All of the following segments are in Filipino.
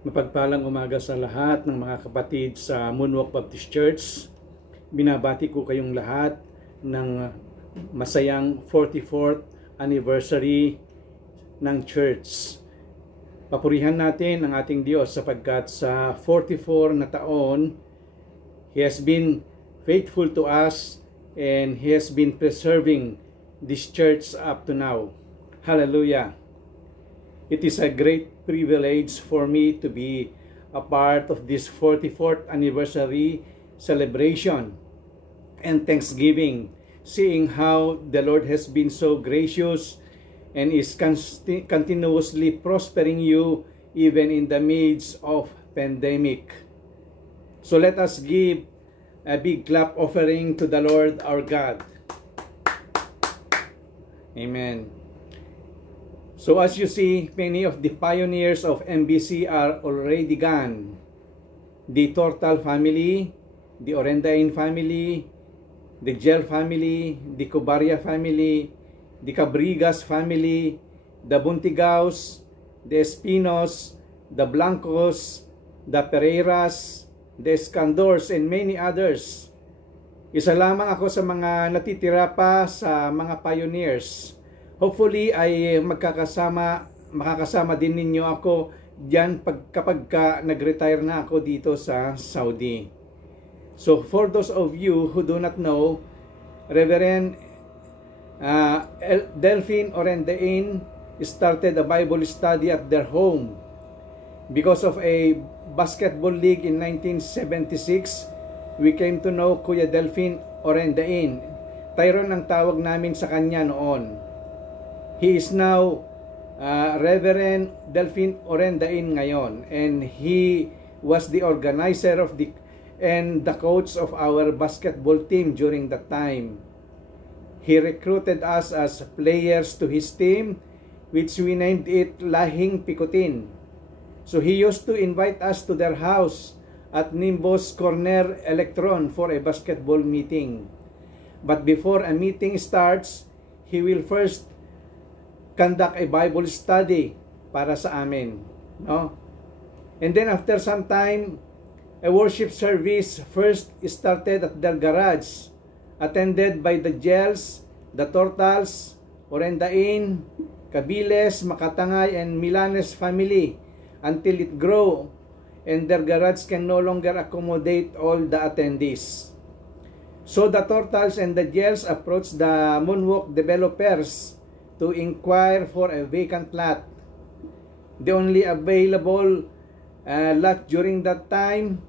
Mapagpalang umaga sa lahat ng mga kapatid sa Moonwalk Baptist Church. Binabati ko kayong lahat ng masayang 44th anniversary ng church. Papurihan natin ang ating Diyos sapagkat sa 44 na taon, He has been faithful to us and He has been preserving this church up to now. Hallelujah! It is a great privilege for me to be a part of this 44th anniversary celebration and Thanksgiving, seeing how the Lord has been so gracious and is continuously prospering you even in the midst of pandemic. So let us give a big clap offering to the Lord our God. Amen. So as you see, many of the pioneers of MBC are already gone. The Tortal family, the Orendain family, the Gel family, the Cubaria family, the Cabrigas family, the Buntigaos, the Espinos, the Blancos, the Pereiras, the Escandors, and many others. Isa lamang ako sa mga natitira pa sa mga pioneers. Hopefully ay makakasama din ninyo ako diyan kapag nag-retire na ako dito sa Saudi. So for those of you who do not know, Reverend Delphine Orendain started a Bible study at their home. Because of a basketball league in 1976, we came to know Kuya Delphine Orendain. Tyron ang tawag namin sa kanya noon. He is now Reverend Delphine Orendain ngayon, and he was the organizer of and the coach of our basketball team during that time. He recruited us as players to his team, which we named it Lahing Pikutin. So he used to invite us to their house at Nimbos Corner Electron for a basketball meeting. But before a meeting starts, he will first conduct a Bible study para sa amin, no? And then after some time, a worship service first started at their garage, attended by the Gels, the Tortals, Orendain, Cabiles, Makatangay, and Milanes family until it grew and their garage can no longer accommodate all the attendees. So the Tortals and the Gels approached the Moonwalk developers to inquire for a vacant lot. The only available lot during that time,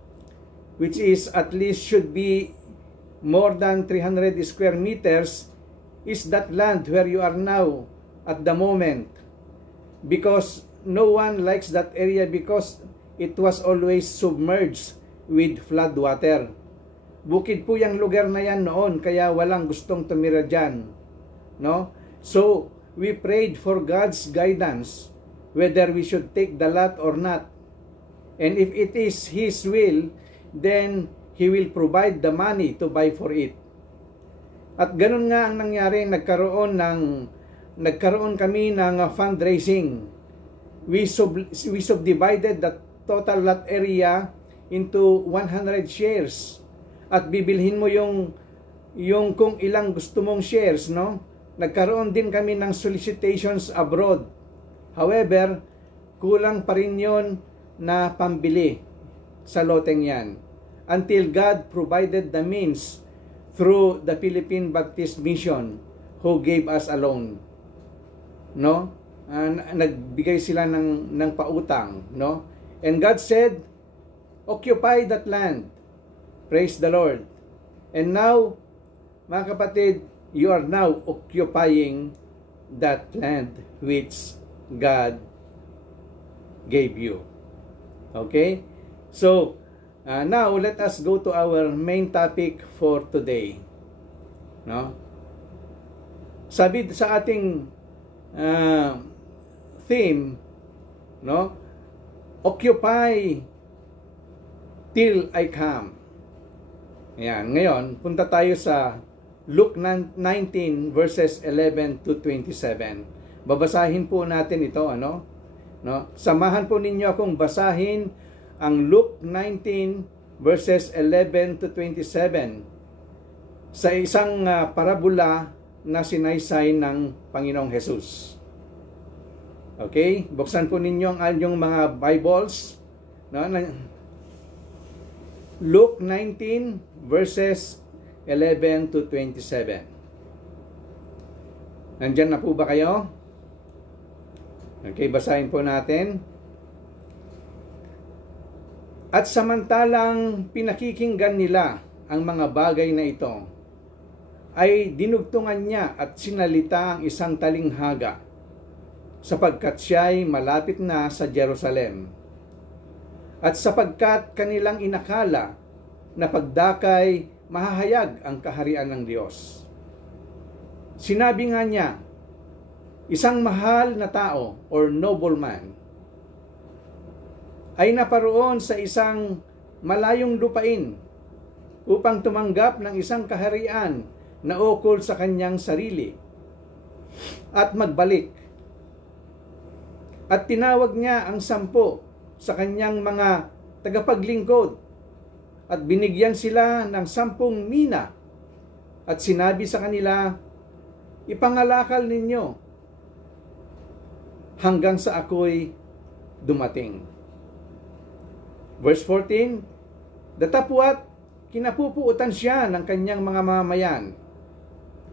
which is at least should be more than 300 square meters, is that land where you are now at the moment. Because no one likes that area because it was always submerged with flood water. Bukid po yung lugar na yan noon, kaya walang gustong tumira dyan, no? So we prayed for God's guidance whether we should take the lot or not. And if it is His will, then He will provide the money to buy for it. At ganun nga ang nangyari, nagkaroon kami ng fundraising. We subdivided the total lot area into 100 shares. At bibilhin mo yung kung ilang gusto mong shares, no? Nagkaroon din kami ng solicitations abroad. However, kulang pa rin yon na pambili sa loteng yan. Until God provided the means through the Philippine Baptist Mission who gave us a loan. No? Nagbigay sila ng pautang. No? And God said, occupy that land. Praise the Lord. And now, mga kapatid, you are now occupying that land which God gave you. Okay? So, now let us go to our main topic for today. No? Sabi sa ating theme, no? Occupy till I come. Ayan. Ngayon, punta tayo sa Luke 19 verses 11 to 27. Babasahin po natin ito, ano? No? Samahan po ninyo akong basahin ang Luke 19 verses 11 to 27 sa isang parabola na sinaysay ng Panginoong Hesus. Okay? Buksan po ninyo ang inyong mga Bibles. No? Luke 19 verses 11 to 27. Nandyan na po ba kayo? Okay, basahin po natin. At samantalang pinakikinggan nila ang mga bagay na ito, ay dinugtungan niya at sinalita ang isang talinghaga, sapagkat siya'y malapit na sa Jerusalem. At sapagkat kanilang inakala na pagdakay mahahayag ang kaharian ng Diyos. Sinabi nga niya, isang mahal na tao or nobleman ay naparoon sa isang malayong lupain upang tumanggap ng isang kaharian na ukol sa kanyang sarili at magbalik. At tinawag niya ang 10 sa kanyang mga tagapaglingkod at binigyan sila ng 10 mina at sinabi sa kanila, ipangalakal ninyo hanggang sa ako'y dumating. Verse 14, datapwat kinapupuutan siya ng kanyang mga mamayan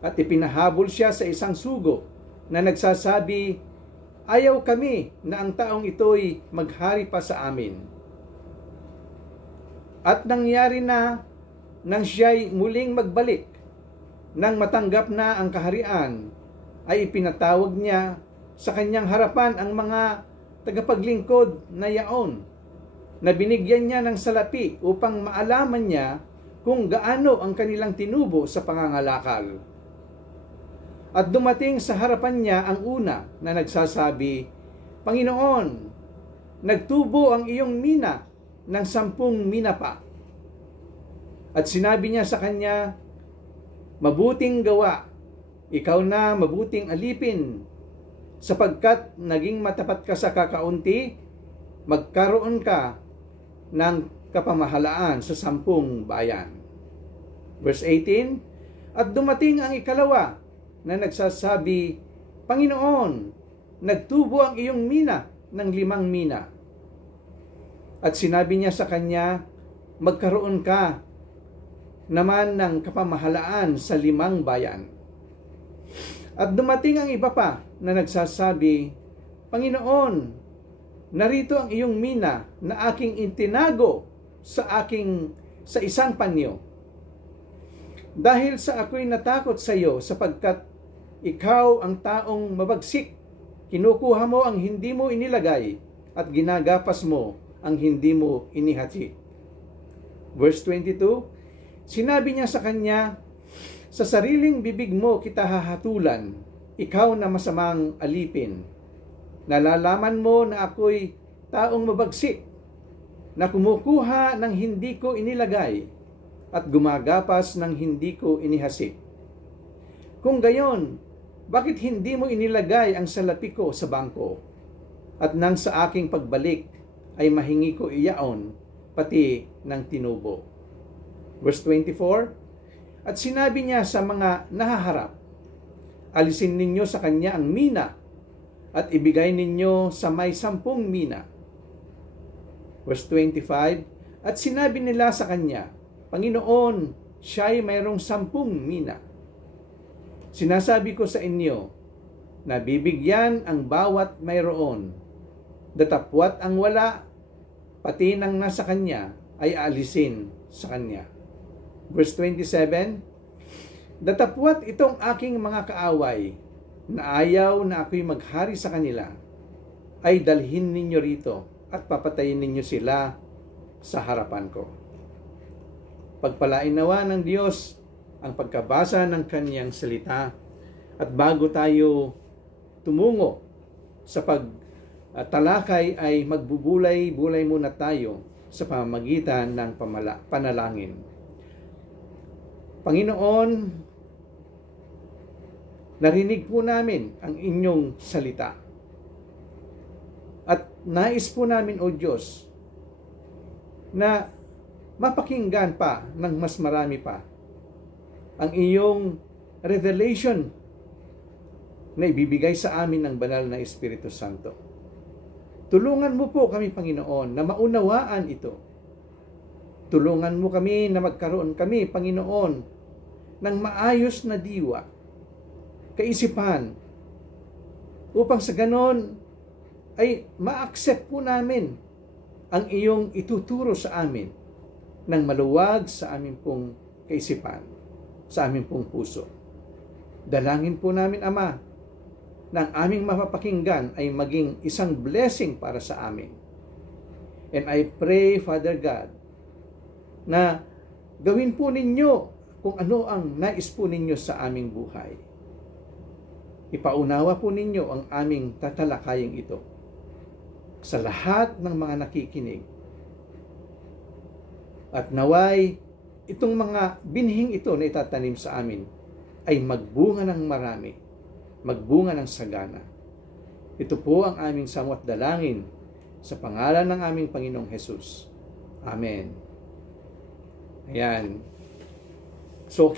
at ipinahabol siya sa isang sugo na nagsasabi, ayaw kami na ang taong ito'y maghari pa sa amin. At nangyari na nang siya'y muling magbalik, nang matanggap na ang kaharian, ay ipinatawag niya sa kanyang harapan ang mga tagapaglingkod na yaon, na binigyan niya ng salapi upang maalaman niya kung gaano ang kanilang tinubo sa pangangalakal. At dumating sa harapan niya ang una na nagsasabi, Panginoon, nagtubo ang iyong mina ng 10 mina pa. At sinabi niya sa kanya, mabuting gawa, ikaw na mabuting alipin, sapagkat naging matapat ka sa kakaunti, magkaroon ka ng kapamahalaan sa 10 bayan. Verse 18, at dumating ang ikalawa na nagsasabi, Panginoon, nagtubo ang iyong mina ng 5 mina. At sinabi niya sa kanya, magkaroon ka naman ng kapamahalaan sa 5 bayan. At dumating ang iba pa na nagsasabi, Panginoon, narito ang iyong mina na aking itinago sa isang panyo. Dahil sa ako'y natakot sa iyo sapagkat ikaw ang taong mabagsik, kinukuha mo ang hindi mo inilagay at ginagapas mo ang hindi mo inihati. Verse 22, sinabi niya sa kanya, sa sariling bibig mo kita hahatulan, ikaw na masamang alipin. Nalalaman mo na ako'y taong mabagsik, na kumukuha ng hindi ko inilagay at gumagapas ng hindi ko inihasik. Kung gayon, bakit hindi mo inilagay ang salapi ko sa bangko? At nang sa aking pagbalik ay mahingi ko iyaon pati ng tinubo. Verse 24, at sinabi niya sa mga nahaharap, alisin ninyo sa kanya ang mina at ibigay ninyo sa may 10 mina. Verse 25, at sinabi nila sa kanya, Panginoon, siya'y mayroong 10 mina. Sinasabi ko sa inyo, na bibigyan ang bawat mayroon, datapwat ang wala, pati ng nasa kanya ay aalisin sa kanya. Verse 27, datapwat itong aking mga kaaway, na ayaw na ako'y maghari sa kanila, ay dalhin ninyo rito at papatayin ninyo sila sa harapan ko. Pagpalain nawa ng Diyos ang pagkabasa ng Kanyang salita. At bago tayo tumungo sa pagtalakay ay magbubulay-bulay muna tayo sa pamamagitan ng panalangin. Panginoon, narinig po namin ang inyong salita. At nais po namin, O Diyos, na mapakinggan pa ng mas marami pa ang iyong revelation na ibibigay sa amin ng banal na Espiritu Santo. Tulungan mo po kami, Panginoon, na maunawaan ito. Tulungan mo kami na magkaroon kami, Panginoon, ng maayos na diwa, kaisipan, upang sa ganon ay ma-accept po namin ang iyong ituturo sa amin ng maluwag sa aming pong kaisipan, sa aming pong puso. Dalangin po namin, Ama, na ang aming mapapakinggan ay maging isang blessing para sa amin. And I pray, Father God, na gawin po ninyo kung ano ang nais po ninyo sa aming buhay. Ipaunawa po ninyo ang aming tatalakaying ito sa lahat ng mga nakikinig. At naway, itong mga binhing ito na itatanim sa amin ay magbunga ng marami, magbunga ng sagana. Ito po ang aming samot dalangin sa pangalan ng aming Panginoong Hesus. Amen. Ayan. So,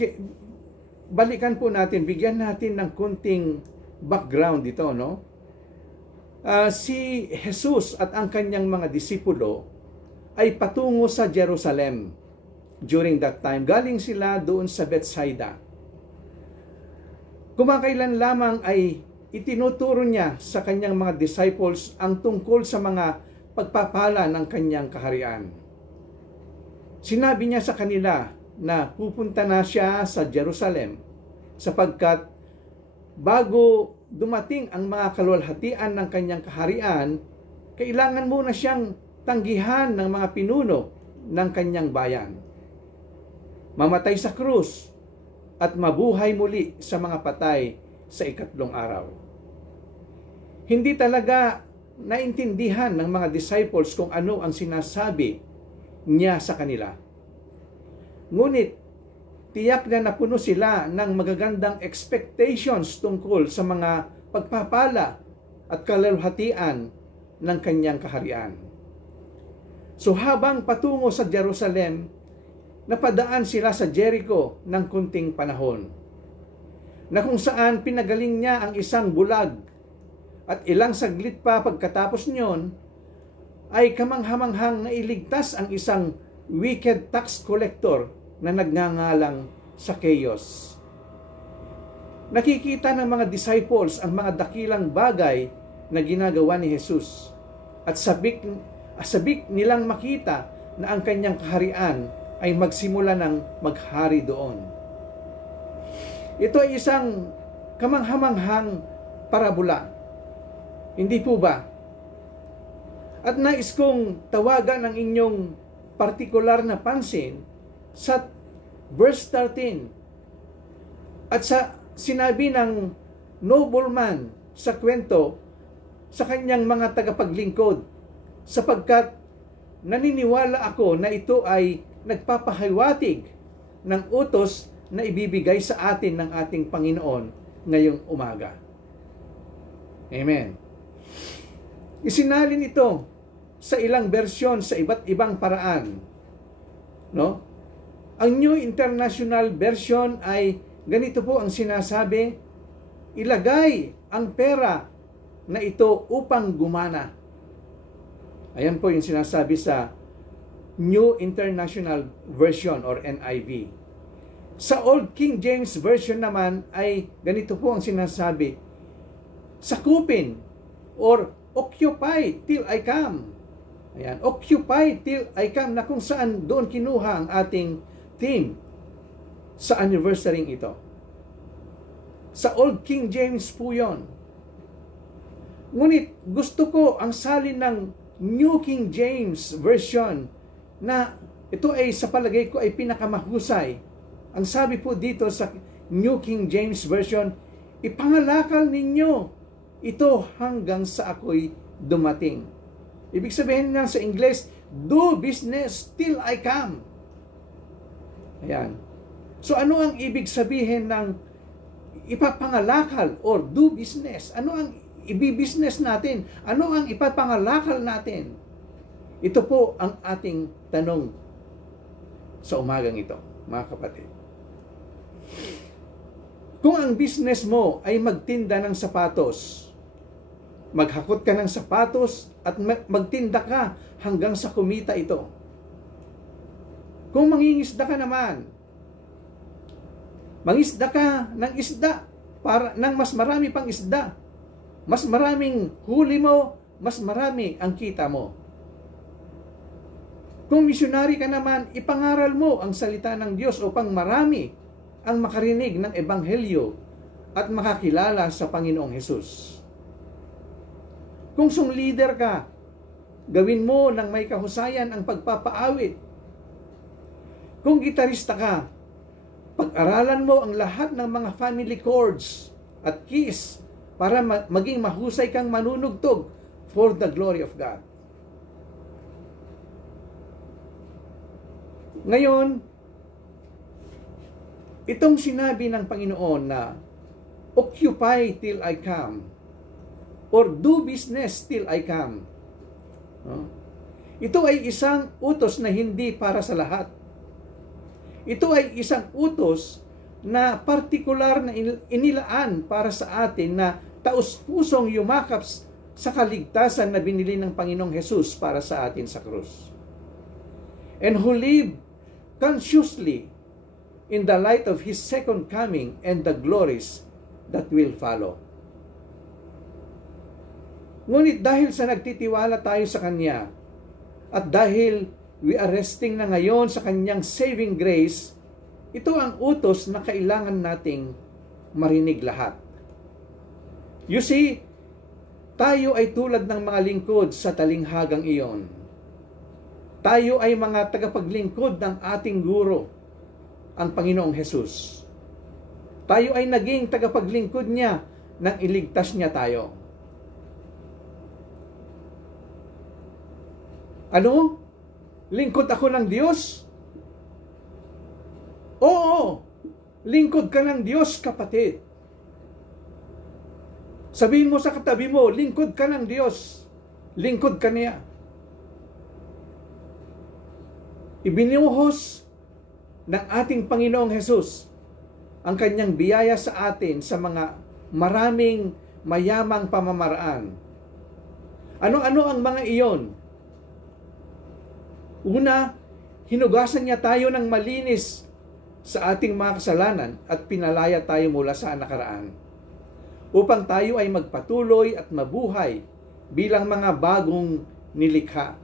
balikan po natin, bigyan natin ng kunting background dito, no? Si Jesus at ang kanyang mga disipulo ay patungo sa Jerusalem during that time. Galing sila doon sa Bethsaida. Kumakailan lamang ay itinuturo niya sa kanyang mga disciples ang tungkol sa mga pagpapala ng kanyang kaharian. Sinabi niya sa kanila na pupunta na siya sa Jerusalem sapagkat bago dumating ang mga kaluwalhatian ng kanyang kaharian, kailangan muna siyang tanggihan ng mga pinuno ng kanyang bayan. Mamatay sa krus at mabuhay muli sa mga patay sa ikatlong araw. Hindi talaga naintindihan ng mga disciples kung ano ang sinasabi niya sa kanila. Ngunit, tiyak na napuno sila ng magagandang expectations tungkol sa mga pagpapala at kaluwalhatian ng kanyang kaharian. So habang patungo sa Jerusalem, napadaan sila sa Jericho ng kunting panahon, na kung saan pinagaling niya ang isang bulag at ilang saglit pa pagkatapos niyon, ay kamanghamanghang nailigtas ang isang wicked tax collector na nagngangalang Zacchaeus. Nakikita ng mga disciples ang mga dakilang bagay na ginagawa ni Jesus at sabik nilang makita na ang kanyang kaharian ay magsimula ng maghari doon. Ito ay isang kamanghamanghang parabola. Hindi po ba? At nais kong tawagan ang inyong partikular na pansin sa verse 13 at sa sinabi ng nobleman sa kwento sa kanyang mga tagapaglingkod, sapagkat naniniwala ako na ito ay nagpapahiwatig ng utos na ibibigay sa atin ng ating Panginoon ngayong umaga. Amen. Isinalin ito sa ilang bersyon sa iba't ibang paraan. No? Ang New International Version ay ganito po ang sinasabi, ilagay ang pera na ito upang gumana. Ayan po yung sinasabi sa New International Version or NIV. Sa Old King James Version naman ay ganito po ang sinasabi, sakupin or occupy till I come. Ayan, occupy till I come, na kung saan doon kinuha ang ating theme sa anniversary ito. Sa Old King James po yun. Ngunit gusto ko ang salin ng New King James Version na ito ay sa palagay ko ay pinakamahusay. Ang sabi po dito sa New King James Version, ipangalakal ninyo ito hanggang sa ako'y dumating. Ibig sabihin nga sa English, do business till I come. Ayan. So ano ang ibig sabihin ng ipapangalakal or do business? Ano ang ibibusiness natin? Ano ang ipapangalakal natin? Ito po ang ating tanong sa umagang ito, mga kapatid. Kung ang business mo ay magtinda ng sapatos, maghakot ka ng sapatos at magtinda ka hanggang sa kumita ito. Kung mangingisda ka naman, mangisda ka ng isda para ng mas marami pang isda. Mas maraming huli mo, mas marami ang kita mo. Kung misyonary ka naman, ipangaral mo ang salita ng Diyos upang marami ang makarinig ng ebanghelyo at makakilala sa Panginoong Hesus. Kung sung leader ka, gawin mo ng may kahusayan ang pagpapaawit. Kung gitarista ka, pag-aralan mo ang lahat ng mga family chords at keys para maging mahusay kang manunugtog for the glory of God. Ngayon, itong sinabi ng Panginoon na occupy till I come or do business till I come. Ito ay isang utos na hindi para sa lahat. Ito ay isang utos na partikular na inilaan para sa atin na taus-pusong yumakap sa kaligtasan na binili ng Panginoong Hesus para sa atin sa krus. And who live consciously in the light of His second coming and the glories that will follow. Ngunit dahil sa nagtitiwala tayo sa Kanya at dahil we are resting na ngayon sa Kanyang saving grace, ito ang utos na kailangan nating marinig lahat. You see, tayo ay tulad ng mga lingkod sa talinghagang iyon. Tayo ay mga tagapaglingkod ng ating guro, ang Panginoong Hesus. Tayo ay naging tagapaglingkod niya nang iligtas niya tayo. Ano? Lingkod ako ng Diyos? Oo, lingkod ka ng Diyos, kapatid. Sabihin mo sa katabi mo, lingkod ka ng Diyos. Lingkod ka niya. Ibinuhos ng ating Panginoong Hesus ang kanyang biyaya sa atin sa mga maraming mayamang pamamaraan. Ano-ano ang mga iyon? Una, hinugasan niya tayo ng malinis sa ating mga kasalanan at pinalaya tayo mula sa nakaraan upang tayo ay magpatuloy at mabuhay bilang mga bagong nilikha.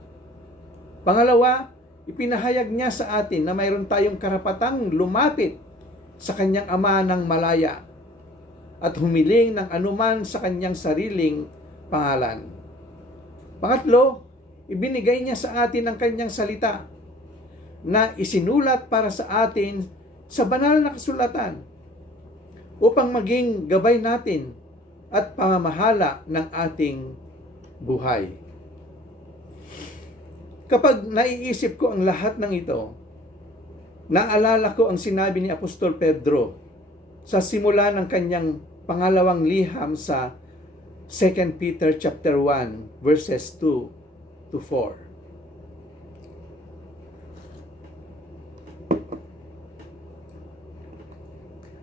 Pangalawa, ipinahayag niya sa atin na mayroon tayong karapatang lumapit sa kanyang Ama ng malaya at humiling ng anuman sa kanyang sariling pangalan. Pangatlo, ibinigay niya sa atin ang kanyang salita na isinulat para sa atin sa banal na kasulatan upang maging gabay natin at pamamahala ng ating buhay. Kapag naiisip ko ang lahat ng ito, naalala ko ang sinabi ni Apostol Pedro sa simula ng kanyang pangalawang liham sa 2 Peter chapter 1 verses 2 to 4.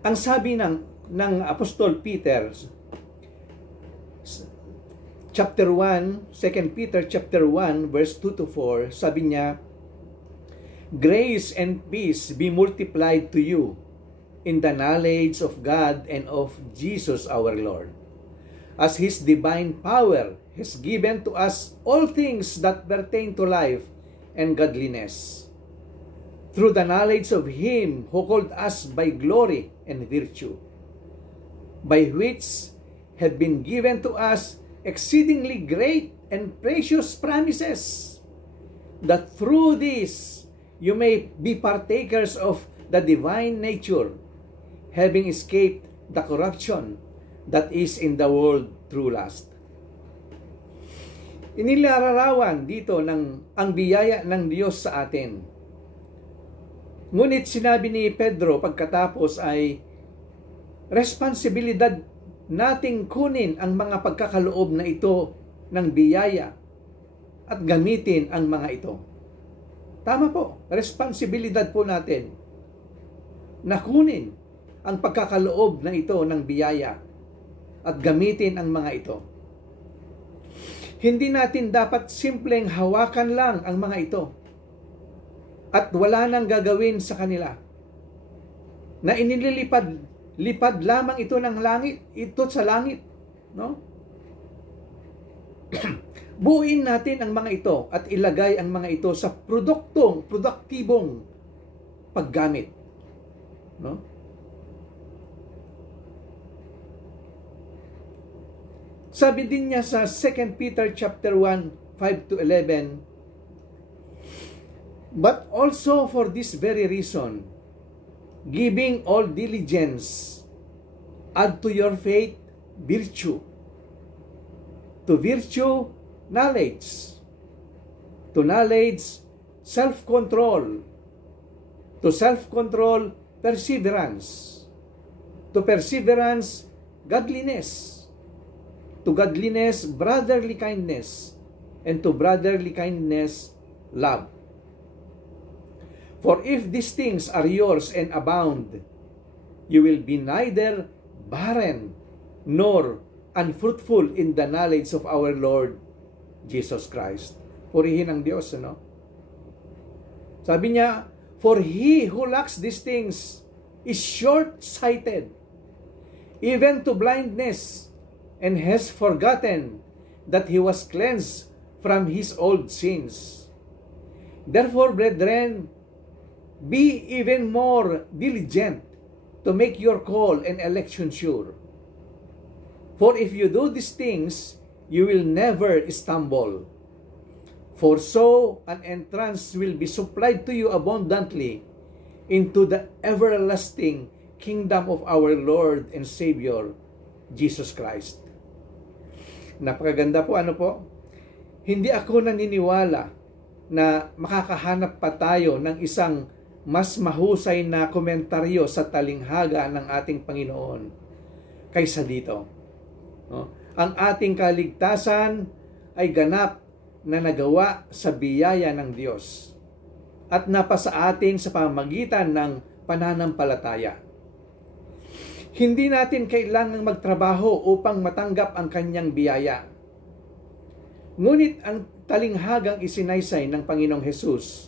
Ang sabi ng Apostol Peter, chapter 1, 2 Peter chapter 1, verse 2 to 4, sabi niya, "Grace and peace be multiplied to you in the knowledge of God and of Jesus our Lord, as His divine power has given to us all things that pertain to life and godliness, through the knowledge of Him who called us by glory and virtue, by which have been given to us exceedingly great and precious promises, that through this you may be partakers of the divine nature, having escaped the corruption that is in the world through lust." Inilalarawan dito ang biyaya ng Diyos sa atin. Ngunit sinabi ni Pedro pagkatapos ay responsibilidad nating kunin ang mga pagkakaloob na ito ng biyaya at gamitin ang mga ito. Tama po, responsibilidad po natin na kunin ang pagkakaloob na ito ng biyaya at gamitin ang mga ito. Hindi natin dapat simpleng hawakan lang ang mga ito at wala nang gagawin sa kanila. Na inililipad lamang ito ng langit, ito sa langit, no? Buuin natin ang mga ito at ilagay ang mga ito sa produktibong paggamit, no? Sabi din niya sa 2 Peter chapter 1, 5 to 11, "But also for this very reason, giving all diligence, add to your faith virtue, to virtue knowledge, to knowledge self-control, to self-control perseverance, to perseverance godliness, to godliness brotherly kindness, and to brotherly kindness love. For if these things are yours and abound, you will be neither barren nor unfruitful in the knowledge of our Lord Jesus Christ." Purihin ang Diyos, ano? Sabi niya, "For he who lacks these things is short-sighted, even to blindness, and has forgotten that he was cleansed from his old sins. Therefore, brethren, be even more diligent to make your call and election sure. For if you do these things, you will never stumble. For so an entrance will be supplied to you abundantly into the everlasting kingdom of our Lord and Savior, Jesus Christ." Napakaganda po, ano po? Hindi ako naniniwala na makakahanap pa tayo ng isang mas mahusay na komentaryo sa talinghaga ng ating Panginoon kaysa dito. No? Ang ating kaligtasan ay ganap na nagawa sa biyaya ng Diyos at napasa atin sa pamamagitan ng pananampalataya. Hindi natin kailangang magtrabaho upang matanggap ang kanyang biyaya. Ngunit ang talinghagang isinaysay ng Panginoong Hesus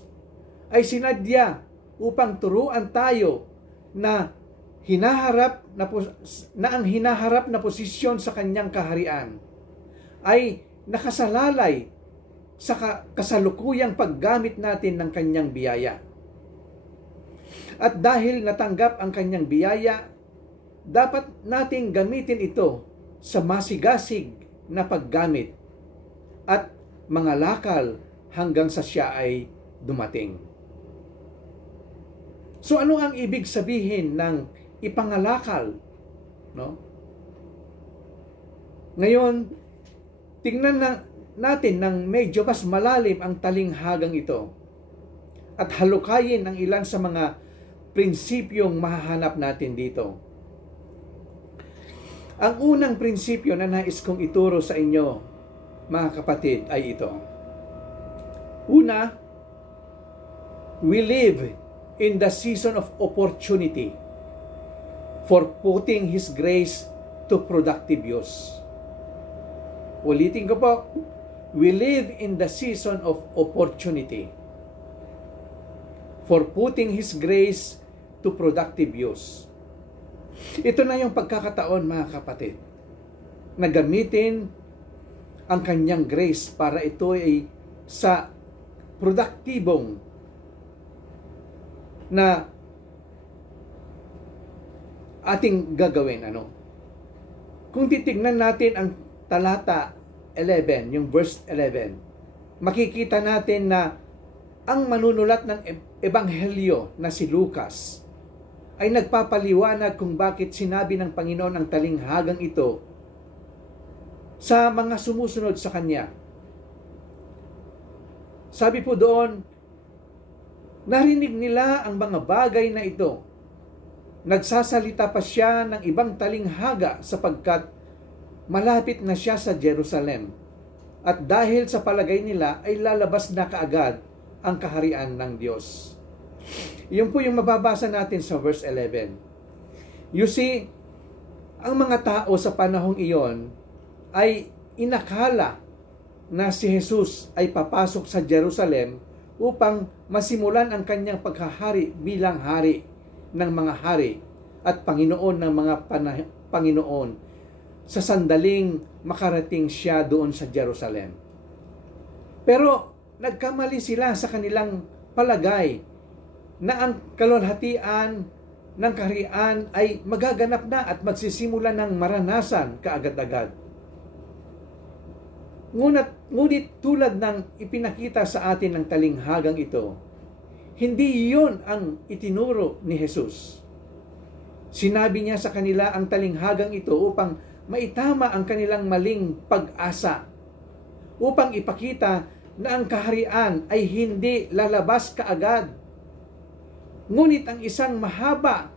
ay sinadya upang turuan tayo na ang hinaharap na posisyon sa kanyang kaharian ay nakasalalay sa kasalukuyang paggamit natin ng kanyang biyaya. At dahil natanggap ang kanyang biyaya, dapat nating gamitin ito sa masigasig na paggamit at mangalakal hanggang sa siya ay dumating. So ano ang ibig sabihin ng ipangalakal? No? Ngayon, tingnan natin ng medyo mas malalim ang talinghagang ito at halukayin ang ilan sa mga prinsipyong mahahanap natin dito. Ang unang prinsipyo na nais kong ituro sa inyo, mga kapatid, ay ito. Una, we live in the season of opportunity for putting His grace to productive use. Ulitin ko po, we live in the season of opportunity for putting His grace to productive use. Ito na yung pagkakataon, mga kapatid, na gamitin ang kanyang grace para ito ay sa produktibong na ating gagawin. Kung titignan natin ang talata 11, yung verse 11, makikita natin na ang manunulat ng Ebanghelyo na si Lucas ay nagpapaliwanag kung bakit sinabi ng Panginoon ang talinghagang ito sa mga sumusunod sa Kanya. Sabi po doon, narinig nila ang mga bagay na ito nagsasalita pa siya ng ibang talinghaga sapagkat malapit na siya sa Jerusalem. At dahil sa palagay nila ay lalabas na kaagad ang kaharian ng Diyos. Yun po yung mababasa natin sa verse 11. You see, ang mga tao sa panahong iyon ay inakala na si Jesus ay papasok sa Jerusalem upang masimulan ang kanyang paghahari bilang hari ng mga hari at Panginoon ng mga Panginoon sa sandaling makarating siya doon sa Jerusalem. Pero nagkamali sila sa kanilang palagay na ang kalwalhatian ng kaharian ay magaganap na at magsisimula ng maranasan kaagad-agad. Ngunit tulad ng ipinakita sa atin ng talinghagang ito, hindi iyon ang itinuro ni Jesus. Sinabi niya sa kanila ang talinghagang ito upang maitama ang kanilang maling pag-asa, upang ipakita na ang kaharian ay hindi lalabas kaagad. Ngunit ang isang mahaba,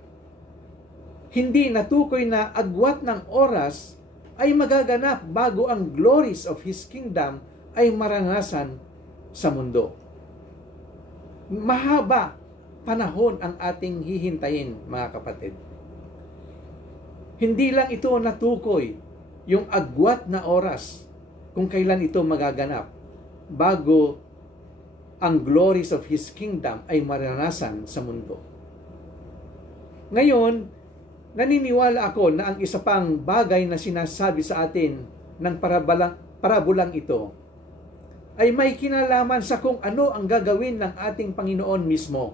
hindi natukoy na agwat ng oras ay magaganap bago ang glories of His kingdom ay maranasan sa mundo. Mahaba panahon ang ating hihintayin, mga kapatid. Hindi lang ito natukoy yung agwat na oras kung kailan ito magaganap bago ang glories of His kingdom ay maranasan sa mundo. Ngayon, naniniwala ako na ang isa pang bagay na sinasabi sa atin ng parabulang ito ay may kinalaman sa kung ano ang gagawin ng ating Panginoon mismo.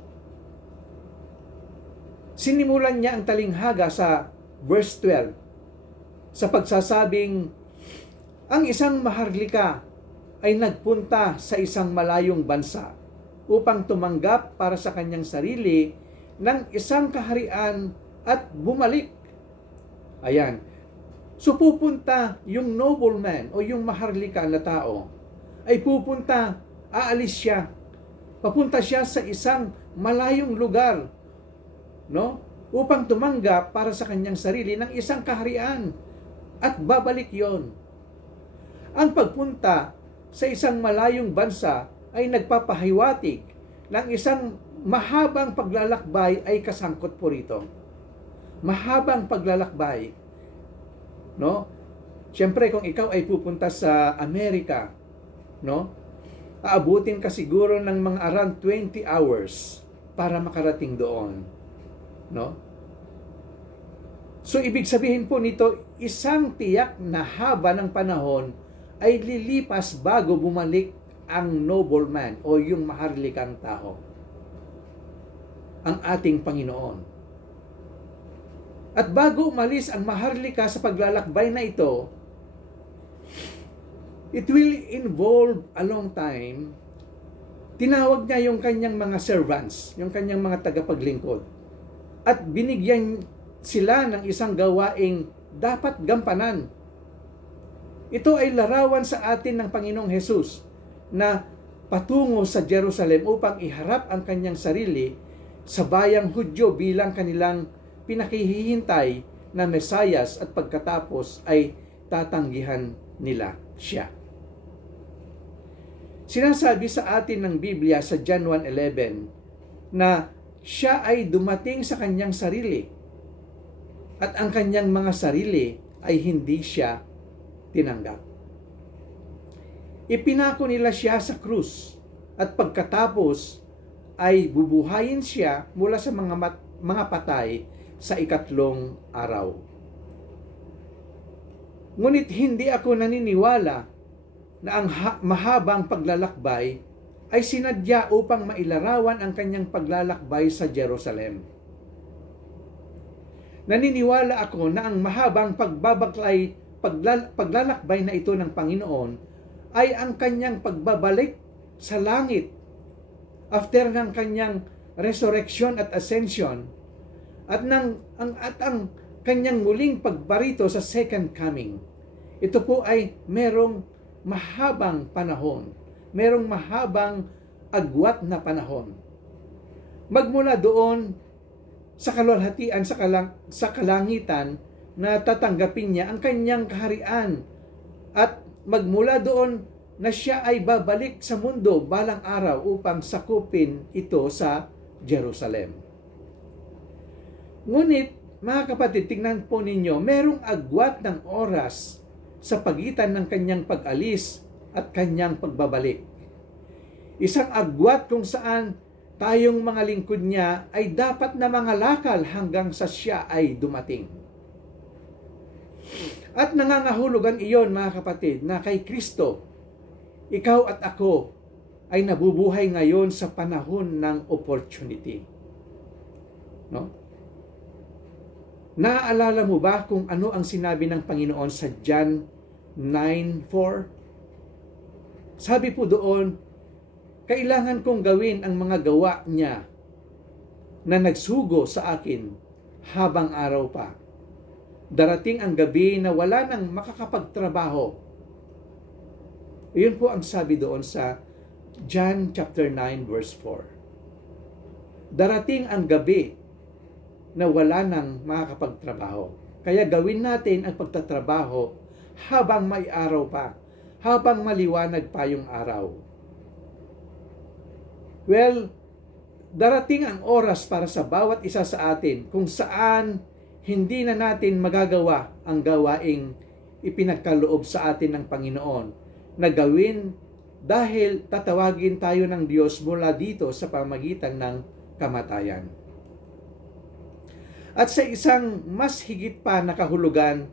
Sinimulan niya ang talinghaga sa verse 12 sa pagsasabing, ang isang maharlika ay nagpunta sa isang malayong bansa upang tumanggap para sa kanyang sarili ng isang kaharian at bumalik. Ayan. So pupunta yung nobleman o yung maharlika na tao, ay pupunta, aalis siya. Papunta siya sa isang malayong lugar, no? Upang tumanggap para sa kanyang sarili ng isang kaharian at babalik yon. Ang pagpunta sa isang malayong bansa ay nagpapahiwatig ng isang mahabang paglalakbay ay kasangkot po rito. Mahabang paglalakbay, no? Siyempre kung ikaw ay pupunta sa Amerika, no? Aabutin ka siguro ng mga around 20 hours para makarating doon, no? So ibig sabihin po nito, isang tiyak na haba ng panahon ay lilipas bago bumalik ang nobleman o yung maharlikang tao, ang ating Panginoon. At bago umalis ang maharlika sa paglalakbay na ito, it will involve a long time. Tinawag niya yung kanyang mga servants, yung kanyang mga tagapaglingkod, at binigyan sila ng isang gawaing dapat gampanan. Ito ay larawan sa atin ng Panginoong Hesus na patungo sa Jerusalem upang iharap ang kanyang sarili sa bayang Hudyo bilang kanilang pinakihihintay na Mesayas, at pagkatapos ay tatanggihan nila siya. Sinasabi sa atin ng Biblia sa John 1:11 na siya ay dumating sa kanyang sarili at ang kanyang mga sarili ay hindi siya tinanggap. Ipinako nila siya sa krus at pagkatapos ay bubuhayin siya mula sa mga patay sa ikatlong araw. Ngunit hindi ako naniniwala na ang mahabang paglalakbay ay sinadya upang mailarawan ang kanyang paglalakbay sa Jerusalem. Naniniwala ako na ang mahabang paglalakbay na ito ng Panginoon ay ang kanyang pagbabalik sa langit after ng kanyang resurrection at ascension, at ang kanyang muling pagbarito sa second coming. Ito po ay merong mahabang panahon, merong mahabang agwat na panahon. Magmula doon, sa kaluwalhatian sa kalangitan na tatanggapin niya ang kanyang kaharian at magmula doon na siya ay babalik sa mundo balang araw upang sakupin ito sa Jerusalem. Ngunit, mga kapatid, tingnan po ninyo, merong agwat ng oras sa pagitan ng kanyang pag-alis at kanyang pagbabalik. Isang agwat kung saan tayong mga lingkod niya ay dapat na mangalakal hanggang sa siya ay dumating. At nangangahulugan iyon, mga kapatid, na kay Kristo, ikaw at ako ay nabubuhay ngayon sa panahon ng opportunity. No? Naaalala mo ba kung ano ang sinabi ng Panginoon sa John 9:4? Sabi po doon, kailangan kong gawin ang mga gawa niya na nagsugo sa akin habang araw pa. Darating ang gabi na wala nang makakapagtrabaho. Iyon po ang sabi doon sa John chapter 9 verse 4. Darating ang gabi na wala nang makakapagtrabaho. Kaya gawin natin ang pagtatrabaho habang may araw pa, habang maliwanag pa yung araw. Well, darating ang oras para sa bawat isa sa atin kung saan hindi na natin magagawa ang gawaing ipinagkaloob sa atin ng Panginoon na gawin dahil tatawagin tayo ng Diyos mula dito sa pamagitan ng kamatayan. At sa isang mas higit pa na kahulugan,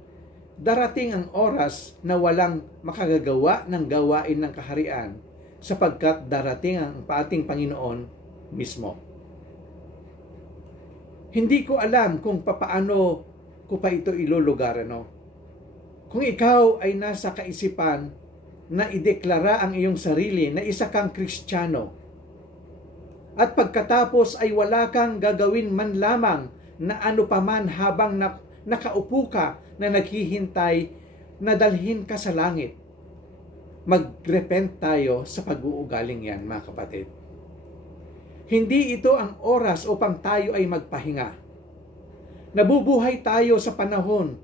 darating ang oras na walang makagagawa ng gawain ng kaharian sapagkat darating ang ating Panginoon mismo. Hindi ko alam kung papaano ko pa ito ilulugar, ano? Kung ikaw ay nasa kaisipan na ideklara ang iyong sarili na isa kang Kristiyano at pagkatapos ay wala kang gagawin man lamang na ano paman habang nakaupo ka na naghihintay na dalhin ka sa langit, mag-repent tayo sa pag-uugaling yan, mga kapatid. Hindi ito ang oras upang tayo ay magpahinga. Nabubuhay tayo sa panahon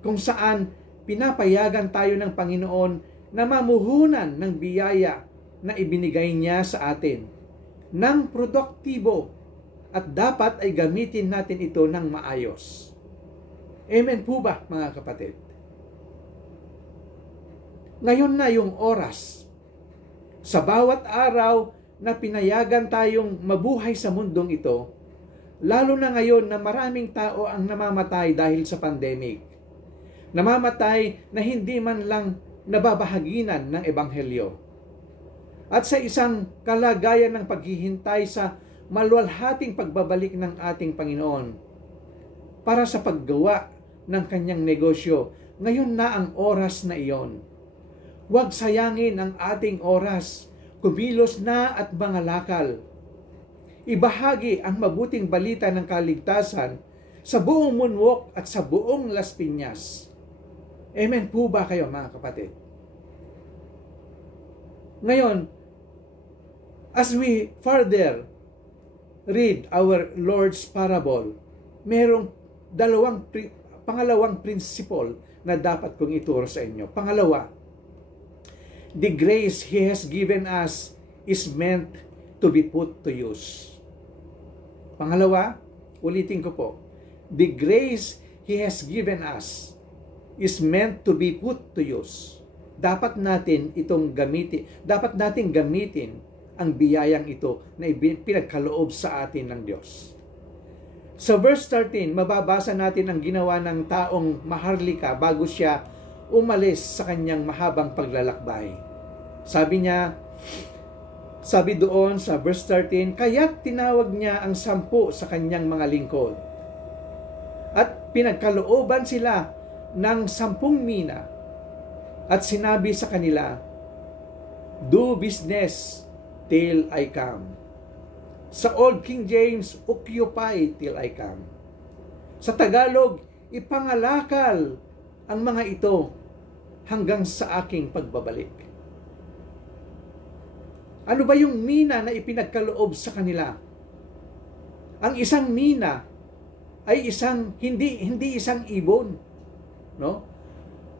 kung saan pinapayagan tayo ng Panginoon na mamuhunan ng biyaya na ibinigay niya sa atin ng produktibo at dapat ay gamitin natin ito ng maayos. Amen po ba, mga kapatid? Ngayon na yung oras. Sa bawat araw na pinayagan tayong mabuhay sa mundong ito, lalo na ngayon na maraming tao ang namamatay dahil sa pandemic. Namamatay na hindi man lang nababahaginan ng Ebanghelyo. At sa isang kalagayan ng paghihintay sa maluwalhating pagbabalik ng ating Panginoon para sa paggawa ng kanyang negosyo, ngayon na ang oras na iyon. Huwag sayangin ang ating oras. Kumilos na at mangalakal. Ibahagi ang mabuting balita ng kaligtasan sa buong Moonwalk at sa buong Las Piñas. Amen po ba kayo, mga kapatid? Ngayon, as we further read our Lord's parable, merong pangalawang principle na dapat kong ituro sa inyo. Pangalawa, the grace He has given us is meant to be put to use. Pangalawa, ulitin ko po. The grace He has given us is meant to be put to use. Dapat natin itong gamitin. Dapat natin gamitin ang biyayang ito na pinagkaloob sa atin ng Diyos. Sa verse 13, mababasa natin ang ginawa ng taong maharlika bago siya umalis sa kanyang mahabang paglalakbay. Sabi doon sa verse 13, kaya't tinawag niya ang 10 sa kanyang mga lingkod. At pinagkalooban sila ng 10 mina. At sinabi sa kanila, do business till I come. Sa Old King James, occupy till I come. Sa Tagalog, ipangalakal ang mga ito hanggang sa aking pagbabalik. Ano ba yung mina na ipinagkaloob sa kanila? Ang isang mina ay hindi isang ibon, no?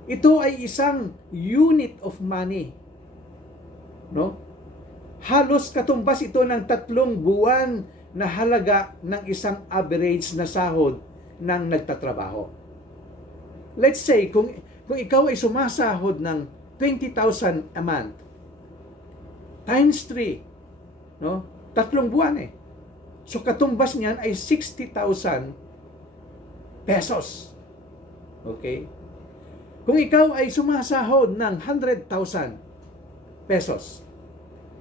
Ito ay isang unit of money, no? Halos katumbas ito ng 3 buwan na halaga ng isang average na sahod ng nagtatrabaho. Let's say, kung ikaw ay sumasahod ng 20,000 a month, times 3, no? 3 buwan eh. So katumbas niyan ay 60,000 pesos. Okay? Kung ikaw ay sumasahod ng 100,000 pesos,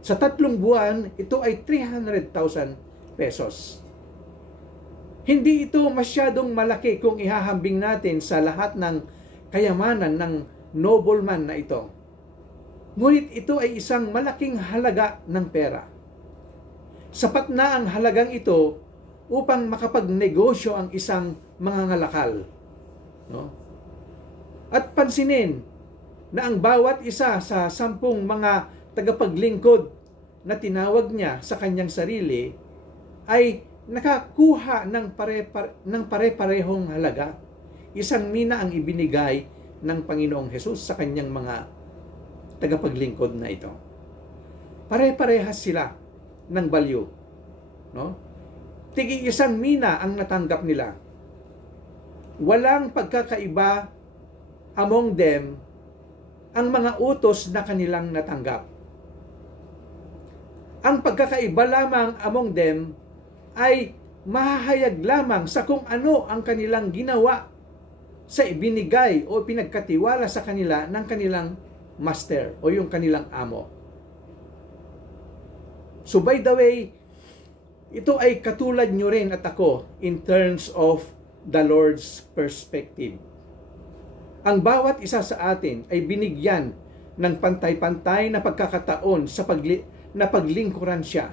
sa 3 buwan, ito ay 300,000 pesos. Hindi ito masyadong malaki kung ihahambing natin sa lahat ng kayamanan ng nobleman na ito. Ngunit ito ay isang malaking halaga ng pera. Sapat na ang halagang ito upang makapagnegosyo ang isang mangangalakal. No? At pansinin na ang bawat isa sa 10 mga tagapaglingkod na tinawag niya sa kanyang sarili ay nakakuha ng pare-parehong halaga. 1 mina ang ibinigay ng Panginoong Hesus sa kanyang mga tagapaglingkod na ito. Pare-parehas sila ng value, no? Tigi 1 mina ang natanggap nila. Walang pagkakaiba among them ang mga utos na kanilang natanggap. Ang pagkakaiba lamang among them ay mahahayag lamang sa kung ano ang kanilang ginawa sa ibinigay o pinagkatiwala sa kanila ng kanilang master o yung kanilang amo. So by the way, ito ay katulad nyo rin at ako in terms of the Lord's perspective. Ang bawat isa sa atin ay binigyan ng pantay-pantay na pagkakataon na paglingkuran siya.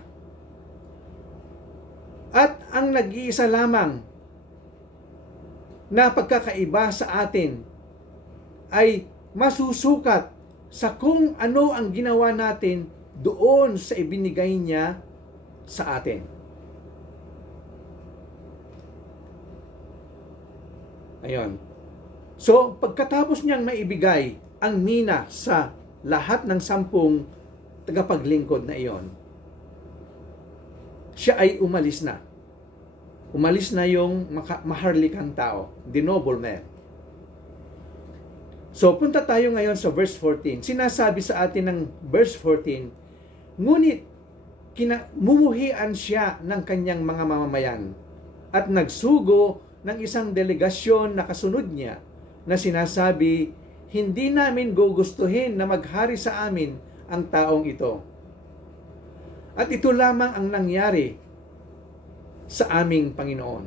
At ang nag-iisa lamang na pagkakaiba sa atin ay masusukat sa kung ano ang ginawa natin doon sa ibinigay niya sa atin. Ayon. So, pagkatapos niyang maibigay ang mina sa lahat ng 10 tagapaglingkod na iyon, siya ay umalis na. Umalis na yung maharlikang tao, the nobleman. So, punta tayo ngayon sa verse 14. Sinasabi sa atin ng verse 14, ngunit mumuhian siya ng kanyang mga mamamayan at nagsugo ng isang delegasyon na kasunod niya na sinasabi, hindi namin gugustuhin na maghari sa amin ang taong ito. At ito lamang ang nangyari sa aming Panginoon.